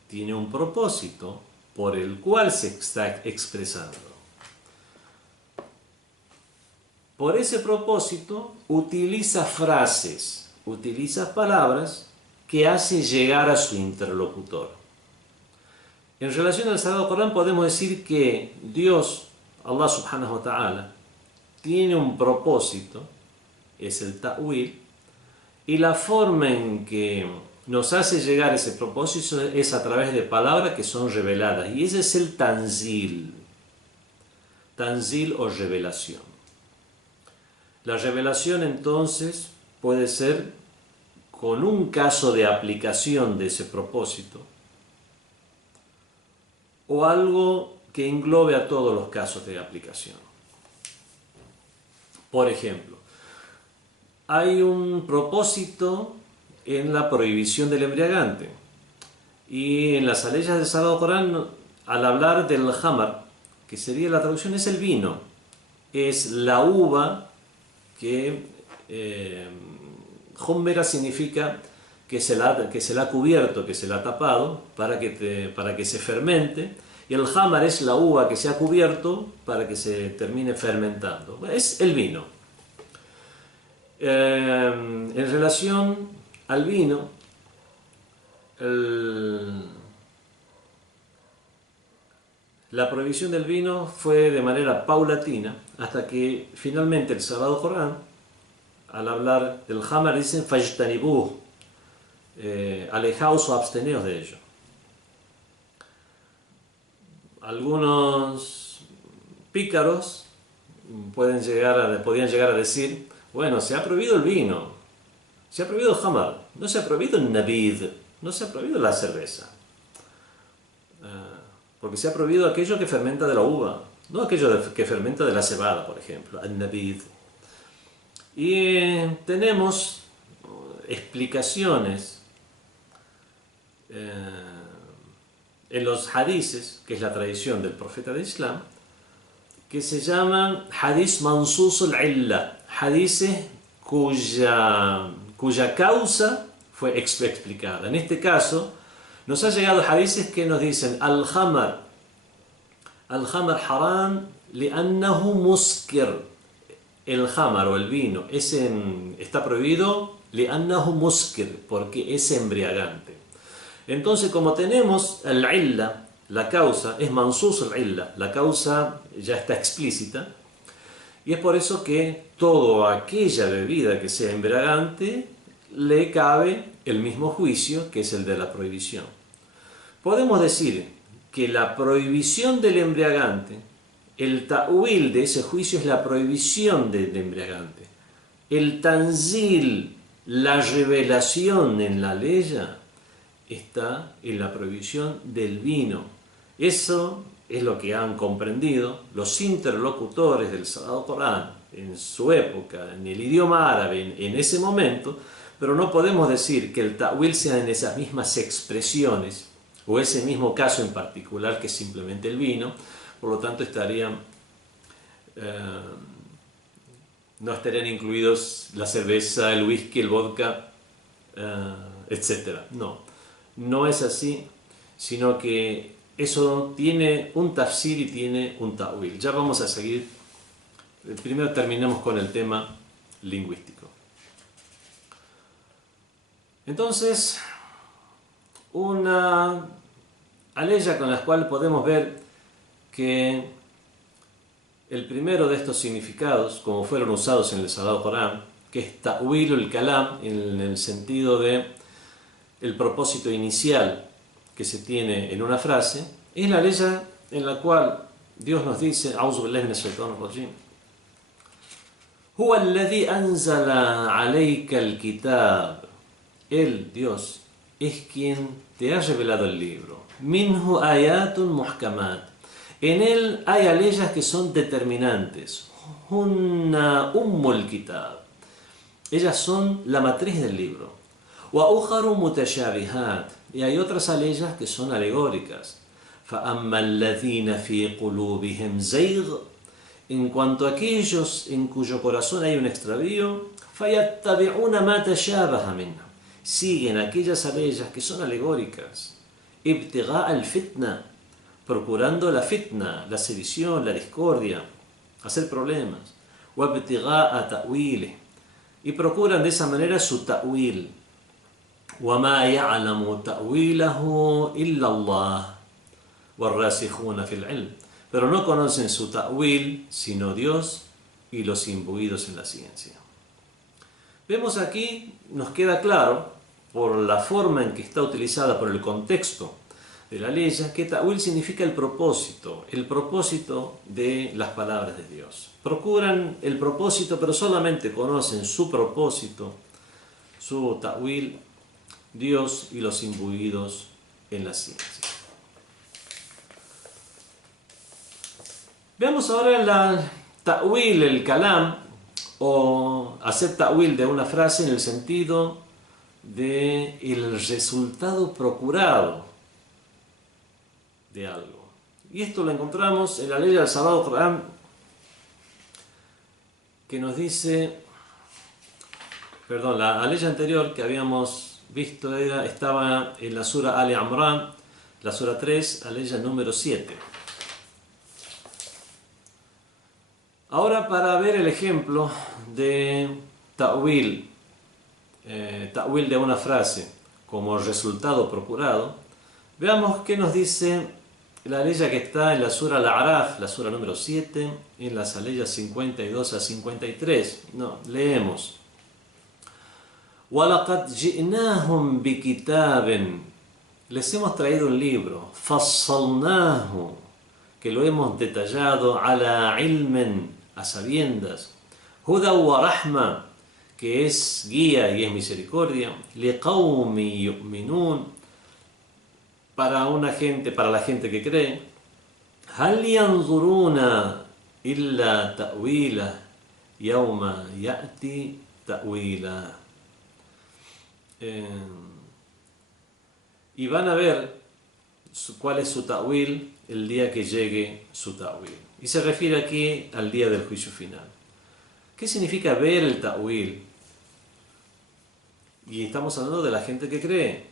tiene un propósito por el cual se está expresando. Por ese propósito utiliza frases, utiliza palabras que hace llegar a su interlocutor. En relación al Sagrado Corán podemos decir que Dios, Allah subhanahu wa ta'ala, tiene un propósito, es el ta'wil, y la forma en que nos hace llegar ese propósito es a través de palabras que son reveladas, y ese es el tanzil o revelación. La revelación entonces puede ser con un caso de aplicación de ese propósito o algo que englobe a todos los casos de aplicación. Por ejemplo, hay un propósito en la prohibición del embriagante, y en las aleyas del Sagrado Corán, al hablar del jamar, que sería la traducción, es el vino, es la uva que Jumbera significa que se la ha cubierto, que se la ha tapado para que se fermente, y el jamar es la uva que se ha cubierto para que se termine fermentando. Es el vino. En relación al vino, la prohibición del vino fue de manera paulatina hasta que finalmente el Sagrado Corán al hablar del hamar dicen fajtanibuh, alejaos o absteneos de ello. Algunos pícaros podían llegar a decir, bueno, se ha prohibido el vino, se ha prohibido el hamar, no se ha prohibido el nabid, no se ha prohibido la cerveza, porque se ha prohibido aquello que fermenta de la uva, no aquello que fermenta de la cebada, por ejemplo, el nabid. Y tenemos explicaciones en los hadices, que es la tradición del profeta de Islam, que se llaman hadith mansus al-illa, hadices cuya causa fue explicada. En este caso, nos ha llegado hadices que nos dicen al-hamar haram li'annahu muskir. El hamar o el vino está prohibido li'annahu muskir, porque es embriagante. Entonces, como tenemos al-illa, la causa, es mansus al-illa, la causa ya está explícita, y es por eso que toda aquella bebida que sea embriagante le cabe el mismo juicio que es el de la prohibición. Podemos decir que la prohibición del embriagante, el ta'wil de ese juicio es la prohibición del embriagante. El tanzil, la revelación en la ley, está en la prohibición del vino. Eso es lo que han comprendido los interlocutores del Sagrado Corán en su época, en el idioma árabe, en ese momento, pero no podemos decir que el ta'wil sea en esas mismas expresiones o ese mismo caso en particular que es simplemente el vino. Por lo tanto, no estarían incluidos la cerveza, el whisky, el vodka, etc. No es así, sino que eso tiene un tafsir y tiene un ta'wil. Ya vamos a seguir. Primero terminemos con el tema lingüístico. Entonces, una aleya con la cual podemos ver que el primero de estos significados, como fueron usados en el Sagrado Corán, que es ta'wil el kalam, en el sentido de el propósito inicial que se tiene en una frase, es la aleya en la cual Dios nos dice, A'udhu billahi minash shaitanir rajim, Huwa alladhi anzala alayka al-kitab. Él, Dios, es quien te ha revelado el libro. Minhu ayatun muhkamat. En él hay aleyas que son determinantes. Hunna ummul kitab. Ellas son la matriz del libro. Wa ukharu mutashabihat. Y hay otras aleyas que son alegóricas. Fa amma alladhina fi qulubihim zayg. En cuanto a aquellos en cuyo corazón hay un extravío, fayattabi'una ma tashabaha minhu. Siguen aquellas aleyas que son alegóricas. Ibtigha al-fitna, procurando la fitna, la sedición, la discordia, hacer problemas. Wabtigha ta'wilih, y procuran de esa manera su ta'wil. وَمَا يَعْلَمُ تَأْوِيلَهُ إِلَّا اللَّهُ وَالرَّاسِخُونَ فِي الْعِلْمِ. Pero no conocen su ta'wil sino Dios y los imbuidos en la ciencia. Vemos aquí, nos queda claro, por la forma en que está utilizada, por el contexto de la ley, que ta'wil significa el propósito de las palabras de Dios. Procuran el propósito, pero solamente conocen su propósito, su ta'wil, Dios y los imbuidos en la ciencia. Veamos ahora la ta'wil, el kalam, o hacer ta'wil de una frase en el sentido de el resultado procurado de algo. Y esto lo encontramos en la ley del Sagrado Corán, que nos dice, la ley anterior que habíamos visto estaba en la sura Ali Imran, la sura 3, la ley número 7. Ahora, para ver el ejemplo de ta'wil, ta'wil de una frase como resultado procurado, veamos qué nos dice la ley que está en la sura Al-A'raf, la sura número 7, en las aleyas 52 a 53. Leemos. وَلَقَدْ جِئْنَاهُمْ بِكِتَابٍ. Les hemos traído un libro, فَصَّلْنَاهُ, que lo hemos detallado, عَلَى عِلْمٍ, a sabiendas, هُدًى وَرَحْمَةً, que es guía y es misericordia, لِقَوْمٍ يُؤْمِنُونَ, para la gente que cree. هَلْ يَنْظُرُونَ إِلَّا تَأْوِيلَهُ يَوْمَ يَأْتِي تَأْوِيلًا. Y van a ver cuál es su ta'wil el día que llegue su ta'wil. Y se refiere aquí al día del juicio final. ¿Qué significa ver el ta'wil? Y estamos hablando de la gente que cree.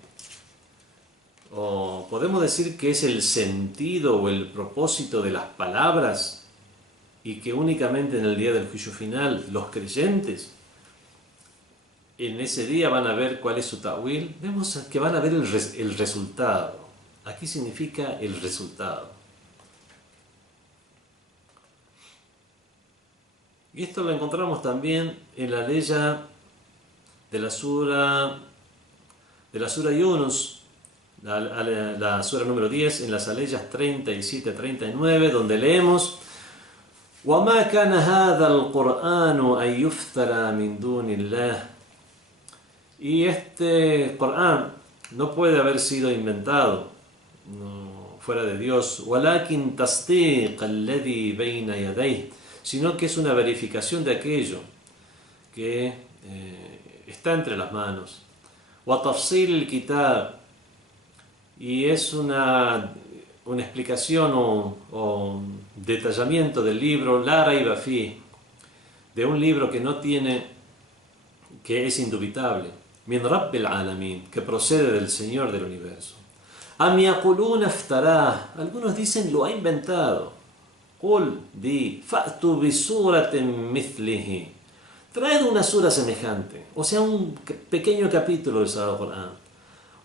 O podemos decir que es el sentido o el propósito de las palabras y que únicamente en el día del juicio final los creyentes en ese día van a ver cuál es su ta'wil. Vemos que van a ver el resultado. Aquí significa el resultado. Y esto lo encontramos también en la ley de la sura Yunus, la sura número 10, en las aleyas 37-39, donde leemos: وَمَا كَانَ هَذَا الْقُرْآنُ أَنْ يُفْتَرَى مِنْ دُونِ اللَّهِ. Y este Corán no puede haber sido inventado fuera de Dios, وَلَكِنْ تَصْدِيقَ الَّذِي بَيْنَ يَدَيْهِ, sino que es una verificación de aquello que está entre las manos. وَتَفْصِيلِ الْكِتَابِ, y es una explicación o detallamiento del libro, لَا رَيْبَ فِيهِ, de un libro que es indubitable, min rabbil alamin, que procede del Señor del universo. Am yaquluna iftarah, algunos dicen lo ha inventado. Qul, di, fa'tu bi suratin mithlihi, traed una sura semejante, o sea, un pequeño capítulo del Sagrado Corán.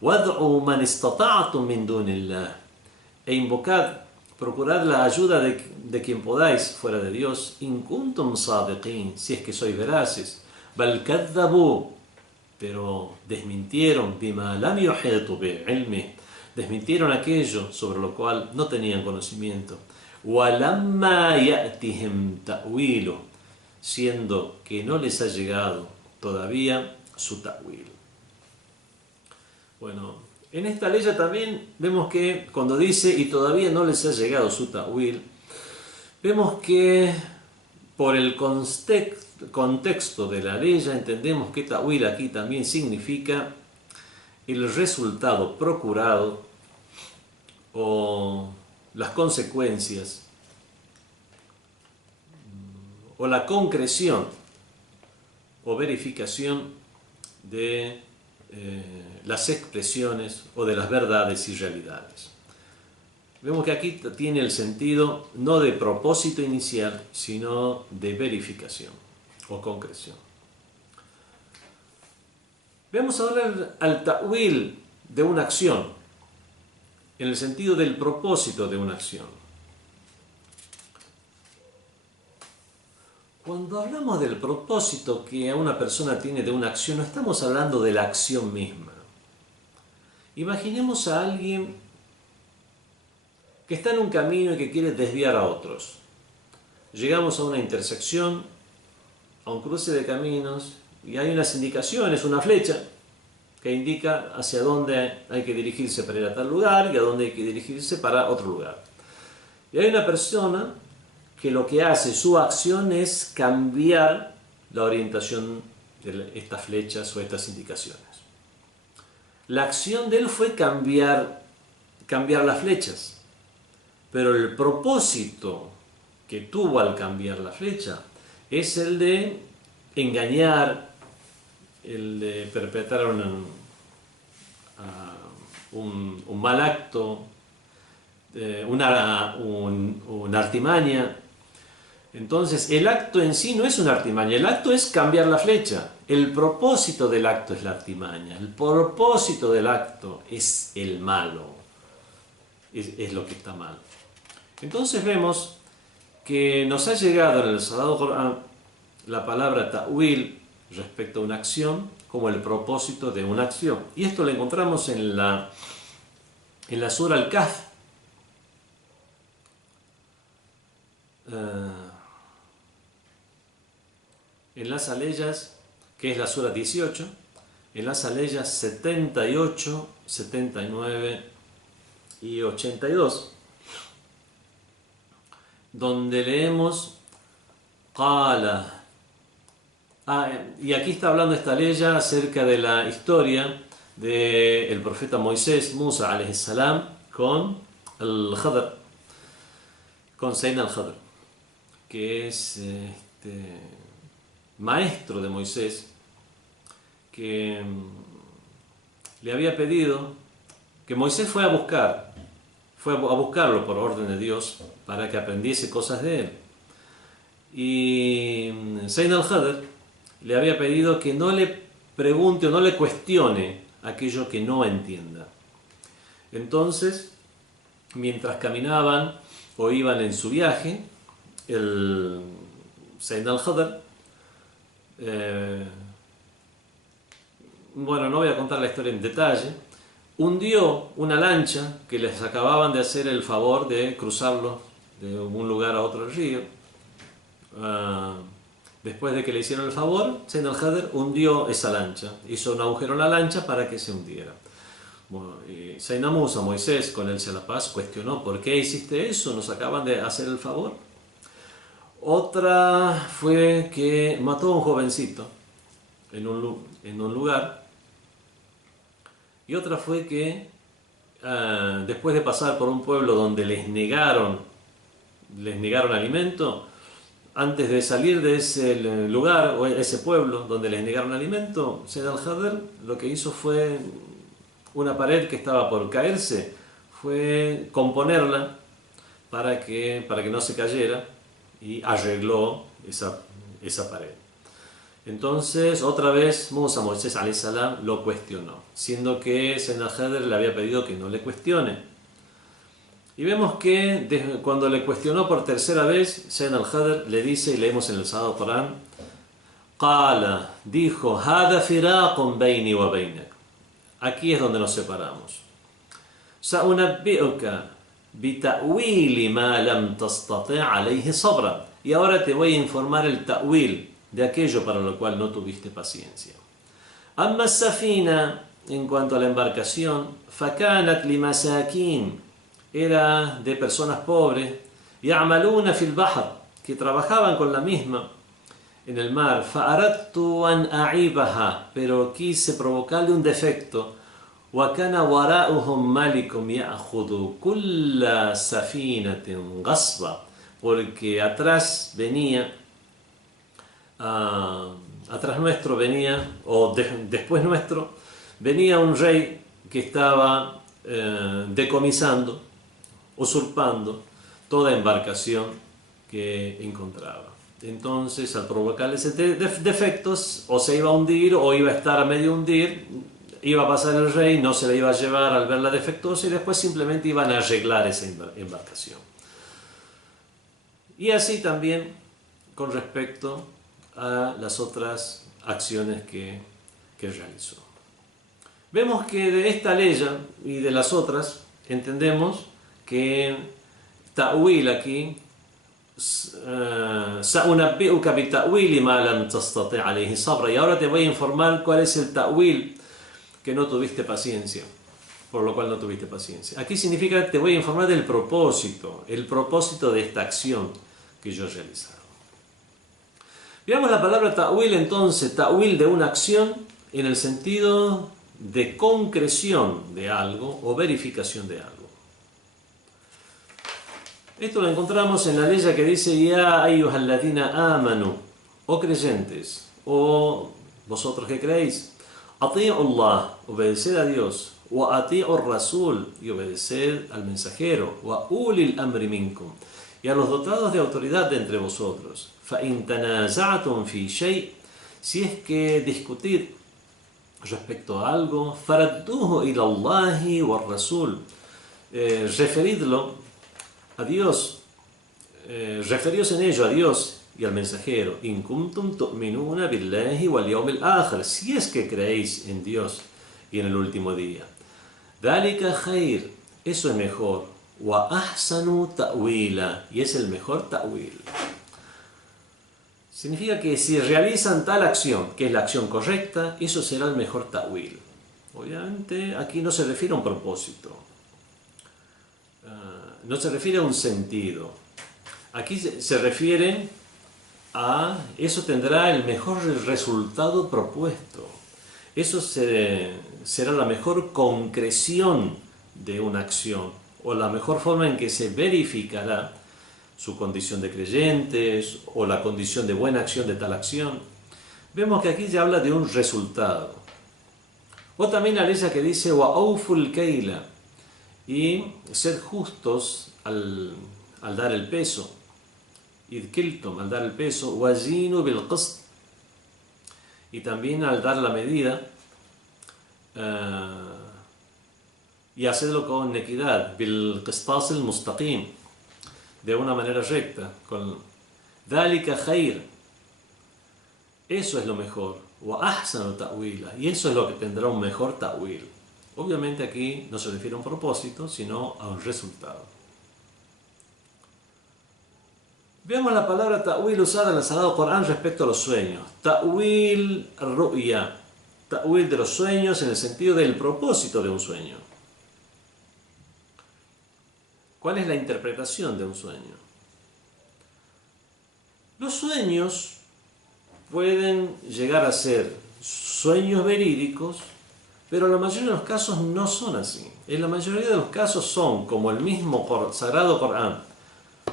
Wad'u man istata'tum min dunillah, e invocad, procurad la ayuda de quien podáis fuera de Dios, in kuntum sadiqin, si es que sois veraces. Bal kadzabu, pero desmintieron, bima lam yuhitu bi'ilmih, desmintieron aquello sobre lo cual no tenían conocimiento. Walamma ya'tihim ta'wilu, siendo que no les ha llegado todavía su ta'wil. Bueno, en esta ley también vemos que cuando dice y todavía no les ha llegado su ta'wil, vemos que por el contexto de la ley entendemos que ta'wil aquí también significa el resultado procurado o las consecuencias o la concreción o verificación de las expresiones o de las verdades y realidades. Vemos que aquí tiene el sentido no de propósito inicial, sino de verificación o concreción. Vemos ahora al ta'wil de una acción, en el sentido del propósito de una acción. Cuando hablamos del propósito que una persona tiene de una acción, no estamos hablando de la acción misma. Imaginemos a alguien que está en un camino y que quiere desviar a otros. Llegamos a una intersección, a un cruce de caminos, y hay unas indicaciones, una flecha, que indica hacia dónde hay que dirigirse para ir a tal lugar y a dónde hay que dirigirse para otro lugar. Y hay una persona que lo que hace, su acción es cambiar la orientación de estas flechas o estas indicaciones. La acción de él fue cambiar las flechas, pero el propósito que tuvo al cambiar la flecha es el de engañar, el de perpetrar un mal acto, una artimaña. Entonces el acto en sí no es una artimaña, el acto es cambiar la flecha. El propósito del acto es la artimaña, el propósito del acto es el malo, es lo que está mal. Entonces vemos que nos ha llegado en el Sagrado Corán la palabra ta'wil respecto a una acción como el propósito de una acción. Y esto lo encontramos en la Sura Al-Kahf. En las aleyas, que es la Sura 18, en las aleyas 78, 79 y 82, donde leemos Qala. Y aquí está hablando esta aleya acerca de la historia del profeta Moisés, Musa alayhi salam, con el Khadr, con Sayyidina al-Khadr, que es maestro de Moisés, que le había pedido que Moisés fue a buscarlo por orden de Dios para que aprendiese cosas de él. Y Sayyidina al-Khadr le había pedido que no le pregunte o no le cuestione aquello que no entienda. Entonces, mientras caminaban o iban en su viaje, el Sayyidina al-Khadr, bueno, no voy a contar la historia en detalle, hundió una lancha que les acababan de hacer el favor de cruzarlo de un lugar a otro río. Después de que le hicieron el favor, Sayyidina al-Khadr hundió esa lancha, hizo un agujero en la lancha para que se hundiera. Bueno, y Sayyidina Musa, Moisés, con él sea la paz, cuestionó: ¿por qué hiciste eso? ¿Nos acaban de hacer el favor? Otra fue que mató a un jovencito en un lugar. Y otra fue que después de pasar por un pueblo donde les negaron alimento, antes de salir de ese lugar o ese pueblo donde les negaron alimento, Sayyidina al-Khadr lo que hizo fue una pared que estaba por caerse, fue componerla para que no se cayera, y arregló esa pared. Entonces, otra vez Moisés alayhi salam lo cuestionó, siendo que Sayyidina al-Khadr le había pedido que no le cuestione. Y vemos que cuando le cuestionó por tercera vez, Sayyidina al-Khadr le dice, y leemos en el Sagrado Corán, Qala, dijo, Hada firaqun bayni wa baynak. Aquí es donde nos separamos. Sa'unabbi'uka bita'wili ma lam tastati' alayhi sabra. Y ahora te voy a informar el ta'wil de aquello para lo cual no tuviste paciencia. Amma as-safina, en cuanto a la embarcación, fakanat limasakin, era de personas pobres, ya'maluna fil bahr, que trabajaban con la misma en el mar. Fa'aradtu an a'ibaha, pero quise provocarle un defecto. Wa kana wara'uhum malikum ya'khudhu kulla safinatin ghasba, porque atrás nuestro venía, o después nuestro, venía un rey que estaba decomisando, usurpando toda embarcación que encontraba. Entonces, al provocarle ese defectos, o se iba a hundir o iba a estar a medio hundir, iba a pasar el rey, no se la iba a llevar al verla defectuosa, y después simplemente iban a arreglar esa embarcación. Y así también con respecto a las otras acciones que realizó. Vemos que de esta ley y de las otras entendemos que ta'wil aquí, sa'unabbi'uka bita'wili ma lam tastati' alayhi sabra, y ahora te voy a informar cuál es el ta'wil que no tuviste paciencia, por lo cual no tuviste paciencia. Aquí significa que te voy a informar del propósito, el propósito de esta acción que yo he realizado. Veamos la palabra ta'wil entonces, ta'wil de una acción en el sentido de concreción de algo o verificación de algo. Esto lo encontramos en la ley que dice: Ya ayyuhalladhina amanu, o creyentes, o vosotros que creéis, ati'u Allah, obedeced a Dios, wa ati'u rasul, y obedeced al mensajero, wa ulil amri minkum, y a los dotados de autoridad de entre vosotros. Fa in tanaza'tum fi shay', si es que discutir respecto a algo, faradduhu ila Allahi wa rasul, referidlo a Dios, referíos en ello a Dios y al mensajero, in kuntum tu'minuna billahi wal yawmil akhir, si es que creéis en Dios y en el último día. Dhalika khair, eso es mejor. Wa ahsanu ta'wila, y es el mejor ta'wil. Significa que si realizan tal acción, que es la acción correcta, eso será el mejor ta'wil. Obviamente aquí no se refiere a un propósito, no se refiere a un sentido. Aquí se refiere a eso tendrá el mejor resultado propuesto. Eso será la mejor concreción de una acción o la mejor forma en que se verificará su condición de creyentes o la condición de buena acción de tal acción. Vemos que aquí ya habla de un resultado. O también la ley que dice wa awful kaila, y sed justos al dar el peso. Id kiltum, al dar el peso. Wazinu bil qist, y también al dar la medida, y hacerlo con equidad, bil qistas al mustaqim, de una manera recta, con dhalika khair, eso es lo mejor, wa ahsanu ta'wila, y eso es lo que tendrá un mejor ta'wil. Obviamente aquí no se refiere a un propósito, sino a un resultado. Veamos la palabra ta'wil usada en el Sagrado Corán respecto a los sueños. Ta'wil ru'ya, ta'wil de los sueños en el sentido del propósito de un sueño. ¿Cuál es la interpretación de un sueño? Los sueños pueden llegar a ser sueños verídicos, pero en la mayoría de los casos no son así. En la mayoría de los casos son, como el mismo Sagrado Corán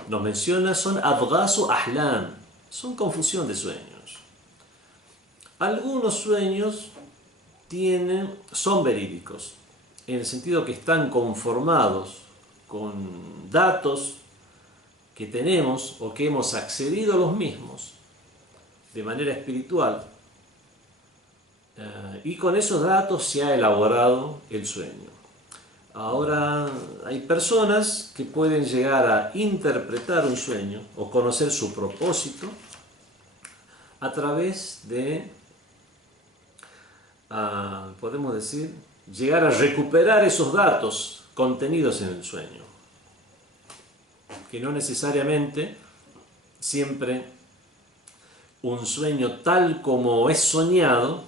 nos menciona, son adghasu ahlam, son confusión de sueños. Algunos sueños son verídicos, en el sentido que están conformados con datos que tenemos o que hemos accedido a los mismos de manera espiritual, y con esos datos se ha elaborado el sueño. Ahora, hay personas que pueden llegar a interpretar un sueño o conocer su propósito a través de, podemos decir, llegar a recuperar esos datos contenidos en el sueño, que no necesariamente siempre un sueño tal como es soñado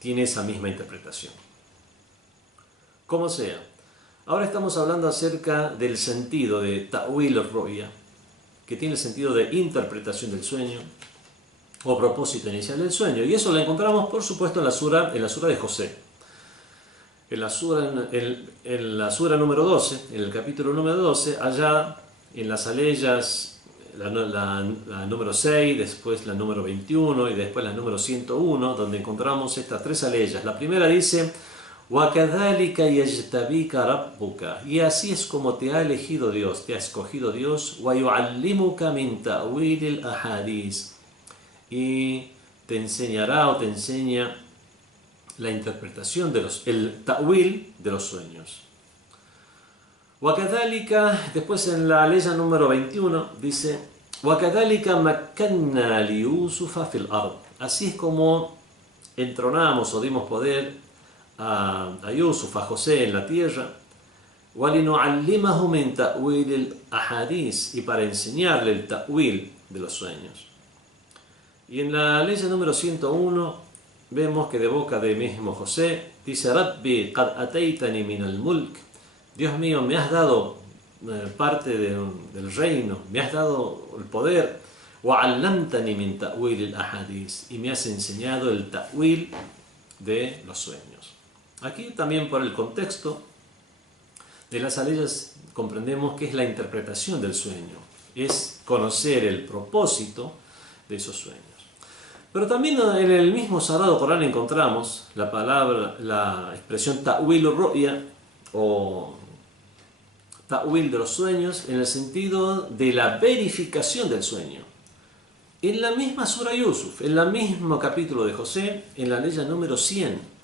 tiene esa misma interpretación. Como sea, ahora estamos hablando acerca del sentido de ta'wil al-ru'ya, que tiene el sentido de interpretación del sueño o propósito inicial del sueño, y eso lo encontramos por supuesto en la sura de José. En la sura número 12, en el capítulo número 12, allá en las aleyas, la número 6, después la número 21 y después la número 101, donde encontramos estas tres aleyas. La primera dice: وَكَذَلِكَ يَجْتَبِيكَ رَبُّكَ, y así es como te ha elegido Dios, te ha escogido Dios, وَيُعَلِّمُكَ مِنْ تَأْوِيلِ الْأَحَادِيثِ, y te enseñará o te enseña la interpretación el ta'wil de los sueños. وَكَذَلِكَ, después en la ley número 21 dice: وَكَذَلِكَ مَكَّنَّا لِيُوسُفَ فِي الْأَرْضِ, así es como entronamos o dimos poder a Yusuf, a José en la tierra, وَلِنُعَلِّمَهُ مِنْ تَأْوِيلِ الْأَحَادِيثِ, y para enseñarle el ta'wil de los sueños. Y en la ley número 101 vemos que de boca de mismo José dice: Rabbi qad ataytani min al-mulk, Dios mío, me has dado parte del reino, me has dado el poder, وَعَلَّمْتَنِي مِنْ تَأْوِيلِ الْأَحَادِيثِ, y me has enseñado el ta'wil de los sueños. Aquí también por el contexto de las aleyas comprendemos que es la interpretación del sueño, es conocer el propósito de esos sueños. Pero también en el mismo Sagrado Corán encontramos la expresión ta'wil al-ru'ya o ta'wil de los sueños en el sentido de la verificación del sueño. En la misma sura Yusuf, en el mismo capítulo de José, en la ley número 100,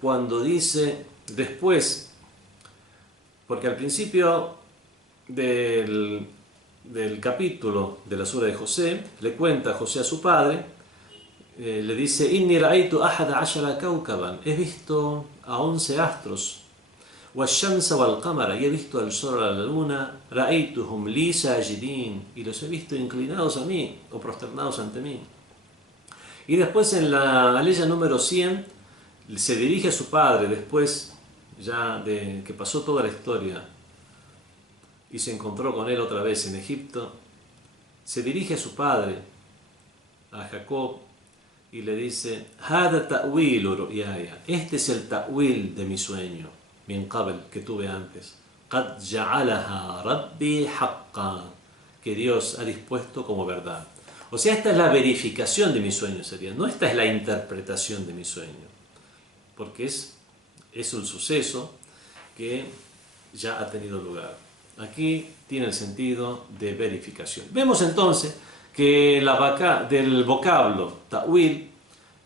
cuando dice después, porque al principio del del capítulo de la sura de José, le cuenta a José a su padre, le dice: Inni ra'aytu ahada ashara kawkaban, he visto a 11 astros, والشمس والقمر, y he visto al sol y a la luna, رأيتهم لي ساجدين, y los he visto inclinados a mí o prosternados ante mí. Y después en la aleya número 100 se dirige a su padre, después ya de que pasó toda la historia y se encontró con él otra vez en Egipto, se dirige a su padre, a Jacob, y le dice: هذا تأويل رؤياي, este es el ta'wil de mi sueño, min qabl, que tuve antes, قد جعلها ربي حقا, que Dios ha dispuesto como verdad. O sea, esta es la verificación de mi sueño, sería, no esta es la interpretación de mi sueño, porque es un suceso que ya ha tenido lugar. Aquí tiene el sentido de verificación. Vemos entonces que del vocablo ta'wil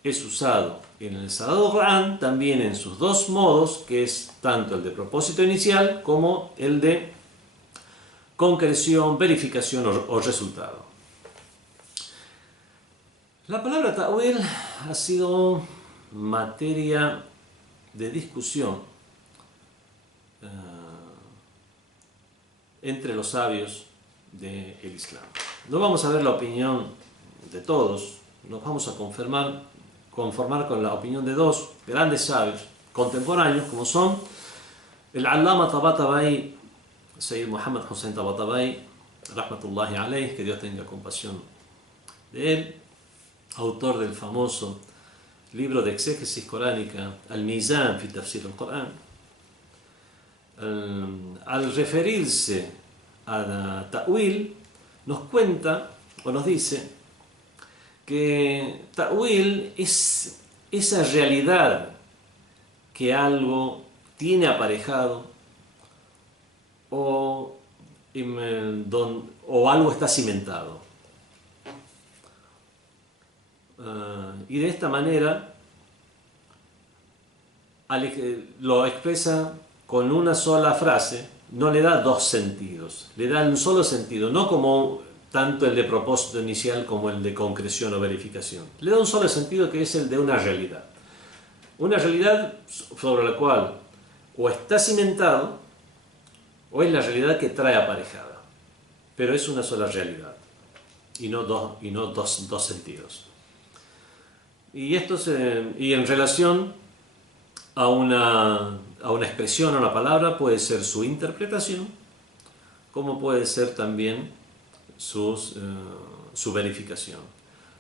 es usado en el Sagrado Corán también en sus dos modos, que es tanto el de propósito inicial como el de concreción, verificación o resultado. La palabra ta'wil ha sido materia de discusión entre los sabios del Islam. No vamos a ver la opinión de todos, nos vamos a conformar con la opinión de dos grandes sabios contemporáneos, como son el Allama Tabatabai, Sayyid Muhammad Hussein Tabatabai, rahmatullahi alayh, que Dios tenga compasión de él, autor del famoso libro de exégesis coránica Al-Mizan fi Tafsir al-Qur'an. Al referirse a ta'wil, nos cuenta o nos dice que ta'wil es esa realidad que algo tiene aparejado o algo está cimentado. Y de esta manera lo expresa con una sola frase, no le da dos sentidos, le da un solo sentido, no como tanto el de propósito inicial como el de concreción o verificación. Le da un solo sentido, que es el de una realidad sobre la cual o está cimentado o es la realidad que trae aparejada, pero es una sola realidad y no dos sentidos. Y en relación a una expresión, a una palabra, puede ser su interpretación, como puede ser también su verificación.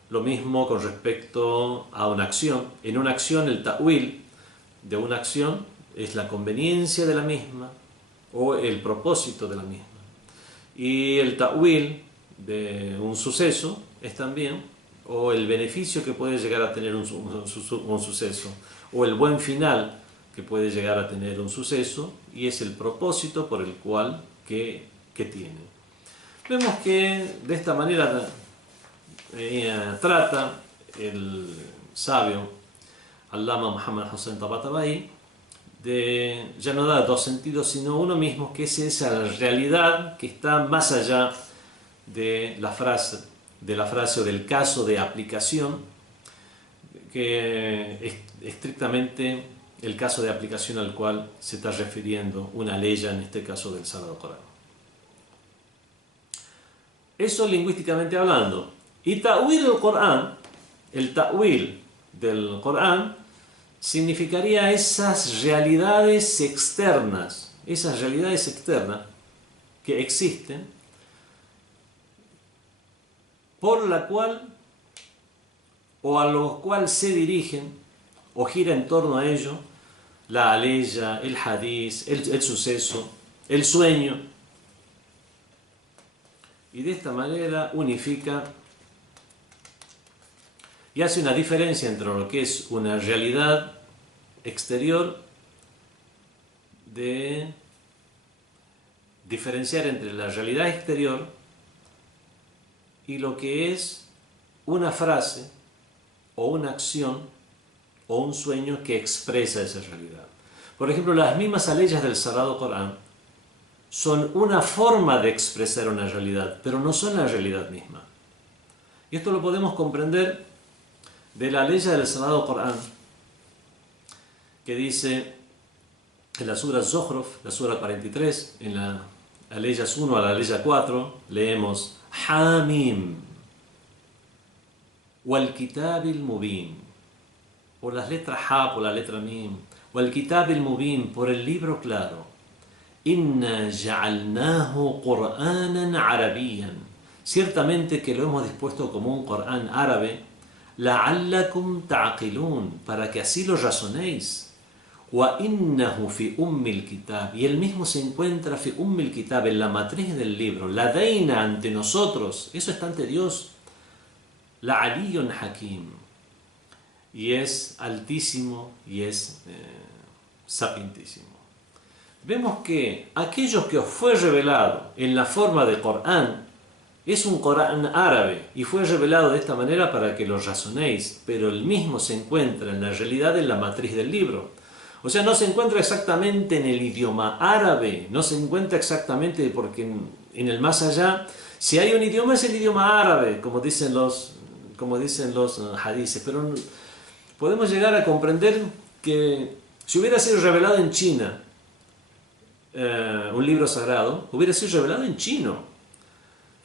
Lo mismo con respecto a una acción. En una acción, el ta'wil de una acción es la conveniencia de la misma o el propósito de la misma. Y el ta'wil de un suceso es también o el beneficio que puede llegar a tener un suceso, o el buen final que puede llegar a tener un suceso, y es el propósito por el cual que tiene. Vemos que de esta manera trata el sabio Allama Muhammad Hussein Tabatabai de ya no dar dos sentidos, sino uno mismo, que es esa realidad que está más allá de la frase o del caso de aplicación, que es estrictamente el caso de aplicación al cual se está refiriendo una ley, en este caso del Sagrado Corán. Eso lingüísticamente hablando. Y ta'wil del Corán, el ta'wil del Corán, significaría esas realidades externas que existen, por la cual o a lo cual se dirigen o gira en torno a ello la aleya, el hadiz, el suceso, el sueño, y de esta manera unifica y hace una diferencia entre lo que es una realidad exterior, de diferenciar entre la realidad exterior y lo que es una frase o una acción o un sueño que expresa esa realidad. Por ejemplo, las mismas aleyas del Sagrado Corán son una forma de expresar una realidad, pero no son la realidad misma. Y esto lo podemos comprender de la ley del Sagrado Corán, que dice en la Sura Zukhruf, la Sura 43, en la Aleyas 1 a la Aleya 4, leemos Hamim, wal kitabil mubin, por las letras Ha, por la letra Mim, wal kitabil mubin, por el libro claro. Inna ja'alnahu Qur'anan Arabiyyan, ciertamente que lo hemos dispuesto como un Corán árabe, la'allakum ta'qilun, para que así lo razonéis. Wa innahu fi ummil kitab, y él mismo se encuentra fi ummil kitab, en la matriz del libro, la deina ante nosotros, eso está ante Dios, la aliyun hakim, y es altísimo y es sapientísimo. Vemos que aquello que os fue revelado en la forma de Corán es un Corán árabe y fue revelado de esta manera para que lo razonéis, pero el mismo se encuentra en la realidad en la matriz del libro. O sea, no se encuentra exactamente en el idioma árabe, no se encuentra exactamente porque en el más allá, si hay un idioma es el idioma árabe, como dicen los hadices, pero podemos llegar a comprender que si hubiera sido revelado en China, un libro sagrado, hubiera sido revelado en chino.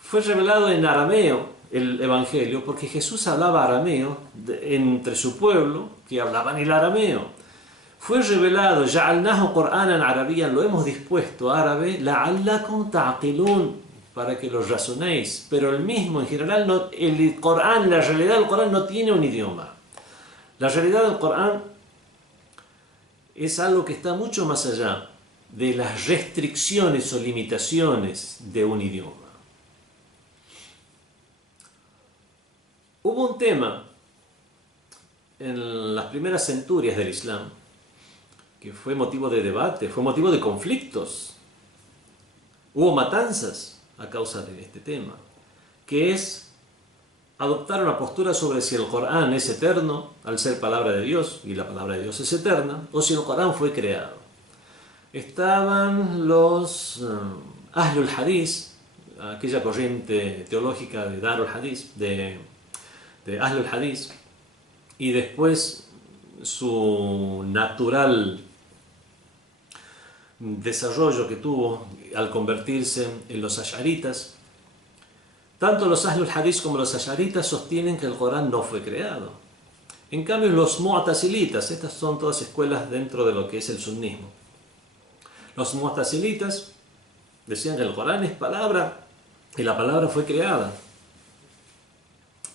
Fue revelado en arameo el Evangelio porque Jesús hablaba arameo entre su pueblo que hablaban el arameo. Fue revelado, Ja'alnahu Qur'anan Arabiyyan, lo hemos dispuesto árabe, la'allakum ta'qilun, para que lo razonéis. Pero el mismo, en general, el Corán, la realidad del Corán no tiene un idioma. La realidad del Corán es algo que está mucho más allá de las restricciones o limitaciones de un idioma. Hubo un tema en las primeras centurias del Islam que fue motivo de debate, fue motivo de conflictos. Hubo matanzas a causa de este tema, que es adoptar una postura sobre si el Corán es eterno al ser palabra de Dios, y la palabra de Dios es eterna, o si el Corán fue creado. Estaban los Ahlul Hadith, aquella corriente teológica de Darul Hadith, de Ahlul Hadith, y después su natural desarrollo que tuvo al convertirse en los ash'aritas. Tanto los Ahlul Hadith como los ash'aritas sostienen que el Corán no fue creado. En cambio los mu'tazilitas, estas son todas escuelas dentro de lo que es el sunnismo. Los mu'tazilitas decían que el Corán es palabra y la palabra fue creada.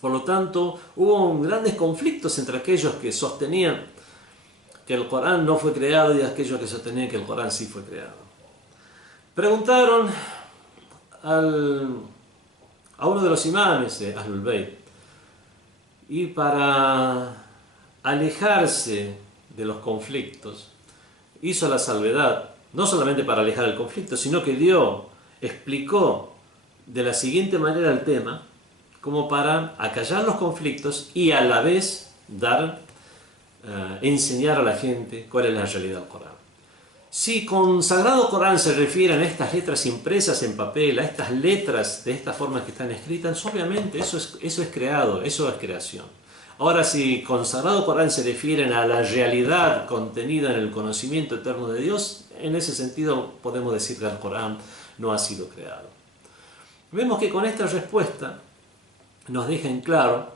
Por lo tanto, hubo grandes conflictos entre aquellos que sostenían que el Corán no fue creado y aquellos que sostenían que el Corán sí fue creado. Preguntaron a uno de los imames de Ahlul Bayt, y para alejarse de los conflictos hizo la salvedad, no solamente para alejar el conflicto, sino que explicó de la siguiente manera el tema, como para acallar los conflictos y a la vez enseñar a la gente cuál es la realidad del Corán. Si con Sagrado Corán se refieren a estas letras impresas en papel, a estas letras de esta forma que están escritas, obviamente eso es creado, eso es creación. Ahora, si con Sagrado Corán se refieren a la realidad contenida en el conocimiento eterno de Dios, en ese sentido podemos decir que el Corán no ha sido creado. Vemos que con esta respuesta nos deja en claro,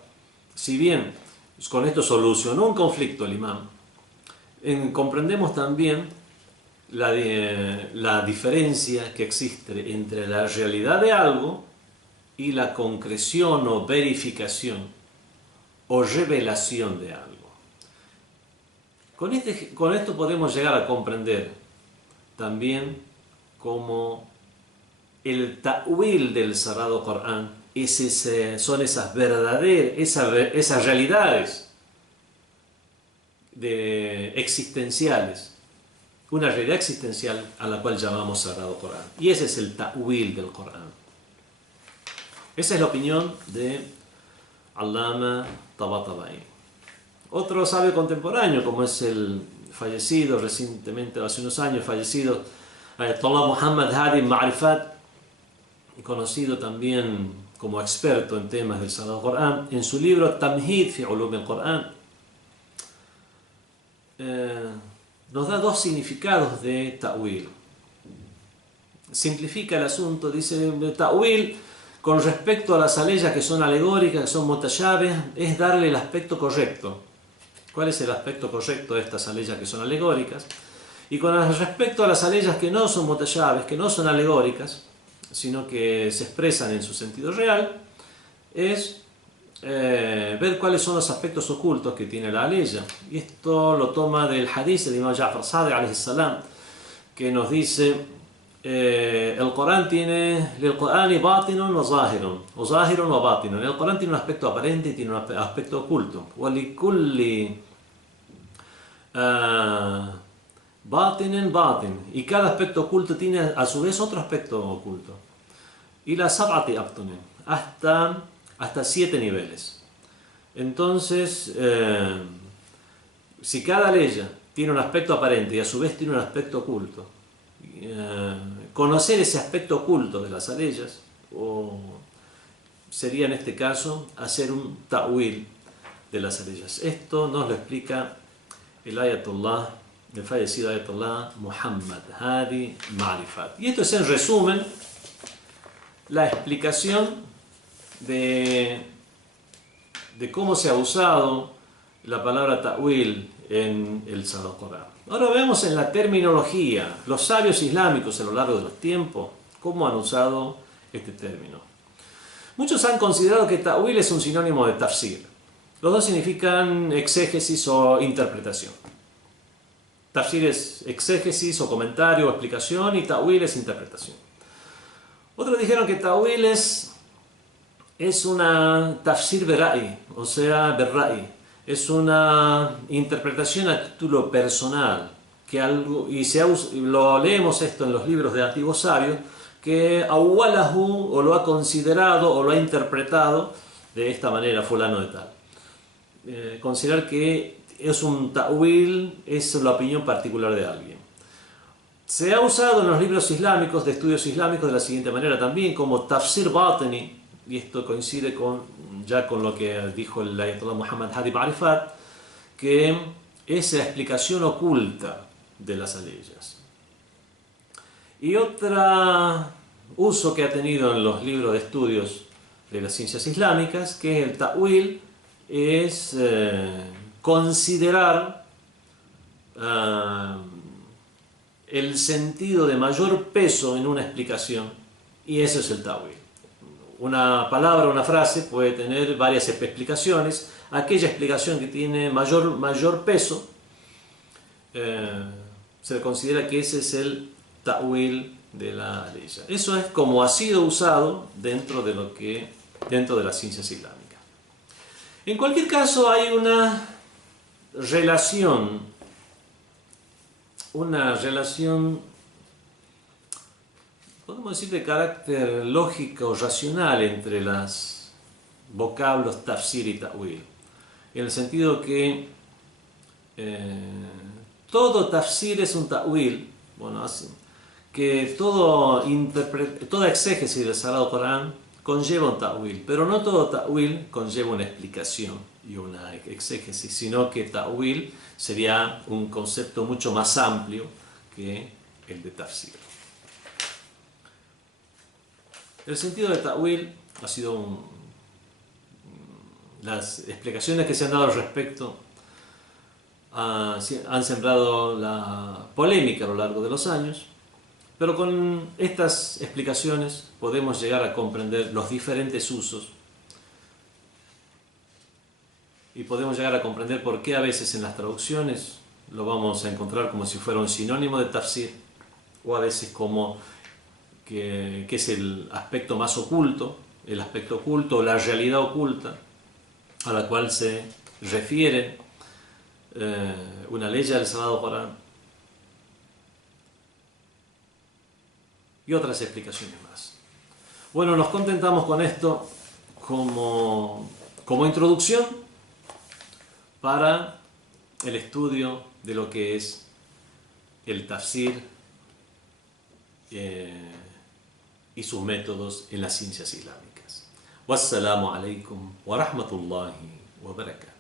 si bien con esto solucionó un conflicto el imán, comprendemos también la diferencia que existe entre la realidad de algo y la concreción o verificación o revelación de algo. Con esto podemos llegar a comprender también cómo el ta'wil del Sagrado Corán son esas esas realidades existenciales, una realidad existencial a la cual llamamos Sagrado Corán. Y ese es el ta'wil del Corán. Esa es la opinión de Allama Tabatabai. Otro sabio contemporáneo, como es el fallecido recientemente, hace unos años fallecido, Ayatollah Muhammad Hadi Ma'rifat, conocido también como experto en temas del Sagrado Corán, en su libro Tamhid fi Ulum al-Qur'an, nos da dos significados de ta'wil. Simplifica el asunto, dice: ta'wil con respecto a las aleyas que son alegóricas, que son mutashabih, es darle el aspecto correcto. ¿Cuál es el aspecto correcto de estas aleyas que son alegóricas? Y con respecto a las aleyas que no son mutashabih, que no son alegóricas, sino que se expresan en su sentido real, es ver cuáles son los aspectos ocultos que tiene la aleya. Y esto lo toma del hadith del Imam Ja'far Sadiq alayhi salam, que nos dice: el Corán tiene lil Qur'ani batinun wa zahirun, o zahirun wa batinun. El Corán tiene un aspecto aparente y tiene un aspecto oculto. Wa li kulli batinin batin, y cada aspecto oculto tiene a su vez otro aspecto oculto. Y la sab'ati abtunin, hasta 7 niveles. Entonces, si cada ley tiene un aspecto aparente y a su vez tiene un aspecto oculto, conocer ese aspecto oculto de las aleyas, sería en este caso hacer un ta'wil de las aleyas. Esto nos lo explica el Ayatollah, el fallecido Ayatollah Muhammad Hadi Ma'rifat. Y esto es en resumen la explicación de cómo se ha usado la palabra ta'wil en el Sagrado Corán. Ahora vemos en la terminología, los sabios islámicos a lo largo de los tiempos, cómo han usado este término. Muchos han considerado que ta'wil es un sinónimo de tafsir. Los dos significan exégesis o interpretación. Tafsir es exégesis o comentario o explicación, y ta'wil es interpretación. Otros dijeron que ta'wil es una tafsir berra'i, o sea, berra'i. Es una interpretación a título personal, lo leemos esto en los libros de antiguos sabios, que awwalahu, o lo ha considerado o lo ha interpretado de esta manera fulano de tal. Considerar que es un ta'wil es la opinión particular de alguien. Se ha usado en los libros islámicos, de estudios islámicos, de la siguiente manera también, como tafsir batini, y esto coincide con lo que dijo el Ayatollah Muhammad Hadi Ma'rifat, que es la explicación oculta de las aleyas. Y otro uso que ha tenido en los libros de estudios de las ciencias islámicas, que el ta'wil es considerar el sentido de mayor peso en una explicación, y eso es el ta'wil. Una palabra, una frase puede tener varias explicaciones. Aquella explicación que tiene mayor peso, se le considera que ese es el ta'wil de la aleya. Eso es como ha sido usado dentro de las ciencias islámicas. En cualquier caso, hay una relación, podemos decir, de carácter lógico o racional entre los vocablos tafsir y ta'wil, en el sentido que todo tafsir es un ta'wil, que toda exégesis del Sagrado Corán conlleva un ta'wil, pero no todo ta'wil conlleva una explicación y una exégesis, sino que ta'wil sería un concepto mucho más amplio que el de tafsir. El sentido de ta'wil ha sido las explicaciones que se han dado al respecto han sembrado la polémica a lo largo de los años, pero con estas explicaciones podemos llegar a comprender los diferentes usos y podemos llegar a comprender por qué a veces en las traducciones lo vamos a encontrar como si fuera un sinónimo de tafsir, o a veces como que es el aspecto más oculto, el aspecto oculto o la realidad oculta a la cual se refiere una ley del Sagrado Corán, y otras explicaciones más. Bueno, nos contentamos con esto como introducción para el estudio de lo que es el tafsir y sus métodos en las ciencias islámicas. Wassalamu alaikum wa rahmatullahi wa barakatuh.